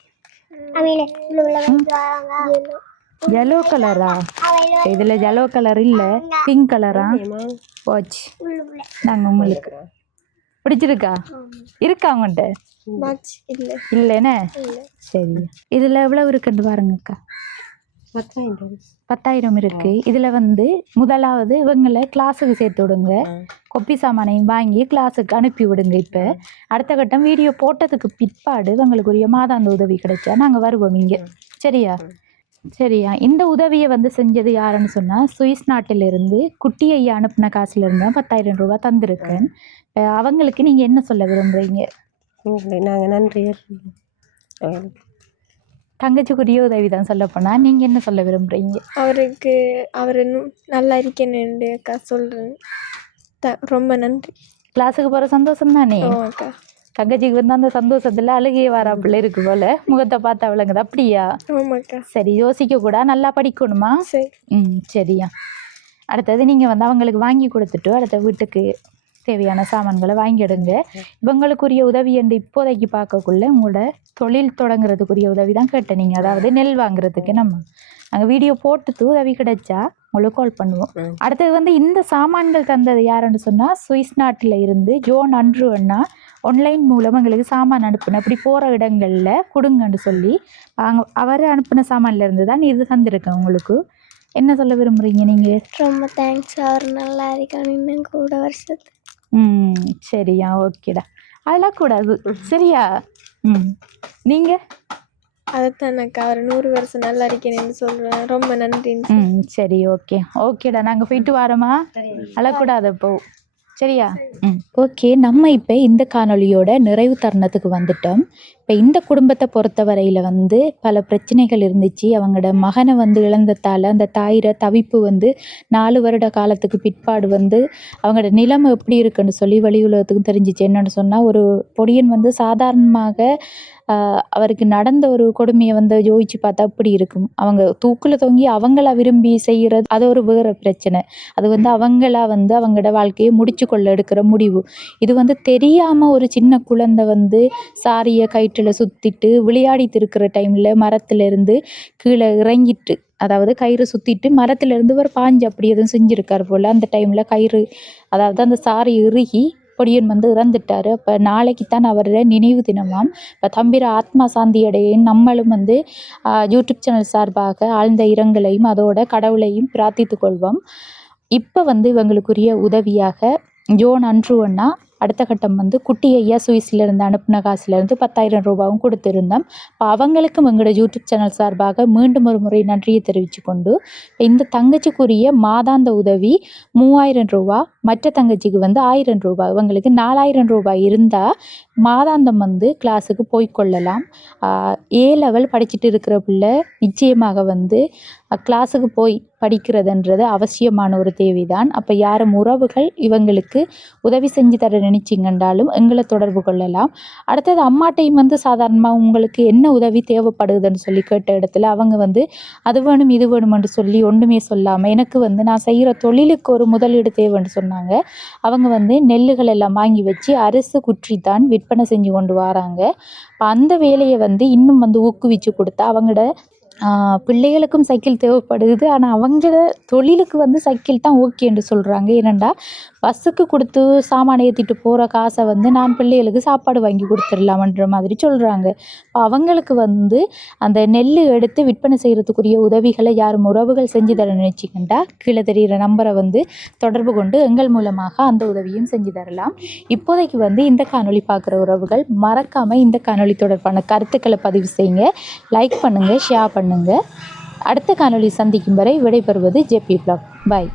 ஜெலோ கலரா? இதில் ஜெலோ கலர் இல்லை, பிங்க் கலரா? வாட்ச் நாங்கள் உங்களுக்கு பிடிச்சிருக்கா? இருக்கா அவங்கள்ட்ட? இல்லைண்ணே. சரி இதில் எவ்வளவு இருக்குன்னு பாருங்கக்கா. 10,000 இருக்கு. இதில் வந்து முதலாவது இவங்களை கிளாஸுக்கு சேர்த்து விடுங்க. கொப்பி சாமானையும் வாங்கி கிளாஸுக்கு அனுப்பி விடுங்க. இப்போ அடுத்த கட்டம் வீடியோ போட்டதுக்கு பிற்பாடு இவங்களுக்குரிய மாதாந்த உதவி கிடைச்சா நாங்கள் வருவோம் இங்கே. சரியா? சரியா. இந்த உதவியை வந்து செஞ்சது யாருன்னு சொன்னால் சுவிஸ் நாட்டிலிருந்து குட்டி ஐயா அனுப்பின காசுலேருந்து 10,000 ரூபா தந்திருக்கேன். அவங்களுக்கு நீங்கள் என்ன சொல்ல விரும்புகிறீங்க? நாங்கள் நன்றி. தங்கச்சிக்குரிய உதவி தான் சொல்ல போனால் நீங்கள் என்ன சொல்ல விரும்புகிறீங்க? அவருக்கு அவர் இன்னும் நல்லா இருக்கேன்னு அக்கா சொல்கிறேன். ரொம்ப நன்றி. கிளாஸுக்கு போகிற சந்தோஷம் தானே அக்கா? தங்கச்சிக்கு வந்து அந்த சந்தோஷத்தில் அழுகே வராப்புல இருக்கு போல, முகத்தை பார்த்து அவளுங்குது. அப்படியா? ஆமாக்கா. சரி யோசிக்க கூட, நல்லா படிக்கணுமா? சரியா. அடுத்தது நீங்கள் வந்து அவங்களுக்கு வாங்கி கொடுத்துட்டு அடுத்த வீட்டுக்கு தேவையான சாமான்களை வாங்கிடுங்க. இவங்களுக்குரிய உதவி என்று இப்போதைக்கு பார்க்கக்குள்ள உங்களோட தொழில் தொடங்குறதுக்குரிய உதவி தான் கேட்டேன் நீங்கள். அதாவது நெல் வாங்குறதுக்கு நாங்கள் வீடியோ போட்டுட்டு உதவி கிடைச்சா உங்களுக்கு கால் பண்ணுவோம். அடுத்தது வந்து இந்த சாமான்கள் தந்தது யாருன்னு சொன்னால் சுவிஸ் நாட்டில் இருந்து ஜோன் அன்ட்ரு அண்ணா ஆன்லைன் மூலம் எங்களுக்கு சாமான் அனுப்புன. அப்படி போகிற இடங்களில் கொடுங்கன்னு சொல்லி அவர் அனுப்பின சாமான்லேருந்து தான் இது தந்திருக்கேன். உங்களுக்கு என்ன சொல்ல விரும்புகிறீங்க நீங்கள்? ரொம்ப தேங்க்ஸ். அவர் நல்லா இருக்கான்னு இன்னும் கூட வருஷத்து. சரியா, ஓகேடா. அதெல்லாம் கூடாது. சரியா? நீங்கள் அதைத்தான் அக்கா அவர் 100 வருஷம் நல்லா இருக்கேன்னு சொல்கிறேன். ரொம்ப நன்றின்னு. சரி, ஓகே ஓகேடா, நாங்கள் போயிட்டு வரோமா? அழக்கூடாது அப்போ, சரியா? ஓகே, நம்ம இப்போ இந்த காணொளியோட நிறைவு தருணத்துக்கு வந்துட்டோம். இப்போ இந்த குடும்பத்தை பொறுத்த வரையில் வந்து பல பிரச்சனைகள் இருந்துச்சு. அவங்களோட மகனை வந்து இழந்ததால் அந்த தாயிர தவிப்பு வந்து 4 வருட காலத்துக்கு பிற்பாடு வந்து அவங்களோட நிலைமை எப்படி இருக்குன்னு சொல்லி வெளி உலகத்துக்கும் தெரிஞ்சிச்சு. என்னென்னு சொன்னால், ஒரு பொடியன் வந்து சாதாரணமாக அவருக்கு நடந்த ஒரு கொடுமையை வந்து யோசிச்சு பார்த்தா அப்படி இருக்கும். அவங்க தூக்கில் தொங்கி அவங்களா விரும்பி செய்கிறது அது ஒரு வேறு பிரச்சனை. அது வந்து அவங்களா வந்து அவங்களோட வாழ்க்கையை முடிச்சு கொள்ள எடுக்கிற முடிவு. இது வந்து தெரியாமல் ஒரு சின்ன குழந்தை வந்து சாரியை கயிற்றில் சுற்றிட்டு விளையாடிட்டு இருக்கிற டைமில் மரத்துலேருந்து கீழே இறங்கிட்டு, அதாவது கயிறு சுற்றிட்டு மரத்துலேருந்து ஒரு பாஞ்சு அப்படி எதுவும் செஞ்சுருக்கார் போல். அந்த டைமில் கயிறு, அதாவது அந்த சாரி இறுகி பொடியன் வந்து இறந்துட்டார். அப்போ நாளைக்கு தான் அவரோட நினைவு தினமாம். இப்போ தம்பிர ஆத்மா சாந்தி அடையேன் நம்மளும் வந்து யூடியூப் சேனல் சார்பாக ஆழ்ந்த இரங்கலையும் அதோட கடவுளையும் பிரார்த்தித்து கொள்வோம். இப்போ வந்து இவங்களுக்குரிய உதவியாக ஜோன் அன்ட்ரூ அண்ணா அடுத்த கட்டம் வந்து குட்டி ஐயா சுவிஸ்லேருந்து அனுப்பின காசுலேருந்து 10,000 ரூபாவும் கொடுத்துருந்தோம். இப்போ அவங்களுக்கும் எங்களோட யூடியூப் சேனல் சார்பாக மீண்டும் ஒரு முறை நன்றியை தெரிவித்து கொண்டு, இந்த தங்கச்சிக்குரிய மாதாந்த உதவி 3,000 ரூபா, மற்ற தங்கச்சிக்கு வந்து 1,000 ரூபா, இவங்களுக்கு 4,000 ரூபாய் இருந்தால் மாதாந்தம் வந்து கிளாஸுக்கு போய்கொள்ளலாம். A லெவல் படிச்சுட்டு இருக்கிற பிள்ளை நிச்சயமாக வந்து கிளாஸுக்கு போய் படிக்கிறதுன்றது அவசியமான ஒரு தேவைதான். அப்போ யாரும் உறவுகள் இவங்களுக்கு உதவி செஞ்சு தர நினைச்சிங்கன்றாலும் எங்களை தொடர்பு கொள்ளலாம். அடுத்தது அம்மாட்டையும் வந்து சாதாரணமாக உங்களுக்கு என்ன உதவி தேவைப்படுதுன்னு சொல்லி கேட்ட இடத்துல அவங்க வந்து அது வேணும் இது வேணுமென்று சொல்லி ஒன்றுமே சொல்லாமல், எனக்கு வந்து நான் செய்கிற தொழிலுக்கு ஒரு முதலீடு தேவைன்னு சொன்னாங்க. அவங்க வந்து நெல்லுகள் எல்லாம் வாங்கி வச்சு அரிசி குற்றி தான் விற்பனை செஞ்சு கொண்டு வராங்க. இப்போ அந்த வேலையை வந்து இன்னும் வந்து ஊக்குவிச்சு கொடுத்தா அவங்களோட பிள்ளைகளுக்கும் சைக்கிள் தேவைப்படுது. ஆனால் அவங்கள தொழிலுக்கு வந்து சைக்கிள் தான் ஓகே என்று சொல்கிறாங்க. ஏனெண்டா பஸ்ஸுக்கு கொடுத்து சாமானை ஏற்றிட்டு போகிற காசை வந்து நான் பிள்ளைகளுக்கு சாப்பாடு வாங்கி கொடுத்துடலாமன்ற மாதிரி சொல்கிறாங்க. இப்போ அவங்களுக்கு வந்து அந்த நெல் எடுத்து விற்பனை செய்கிறதுக்குரிய உதவிகளை யாரும் உறவுகள் செஞ்சு தர நினச்சிக்கிண்டா கீழே தெரிகிற நம்பரை வந்து தொடர்பு கொண்டு எங்கள் மூலமாக அந்த உதவியும் செஞ்சு தரலாம். இப்போதைக்கு வந்து இந்த காணொளி பார்க்குற உறவுகள் மறக்காமல் இந்த காணொளி தொடர்பான கருத்துக்களை பதிவு செய்யுங்க, லைக் பண்ணுங்கள், ஷேர் பண்ணுங்கள். அடுத்த காணொளி சந்திக்கும் வரை விடைபெறுவது ஜேபி பிளாக். பாய்.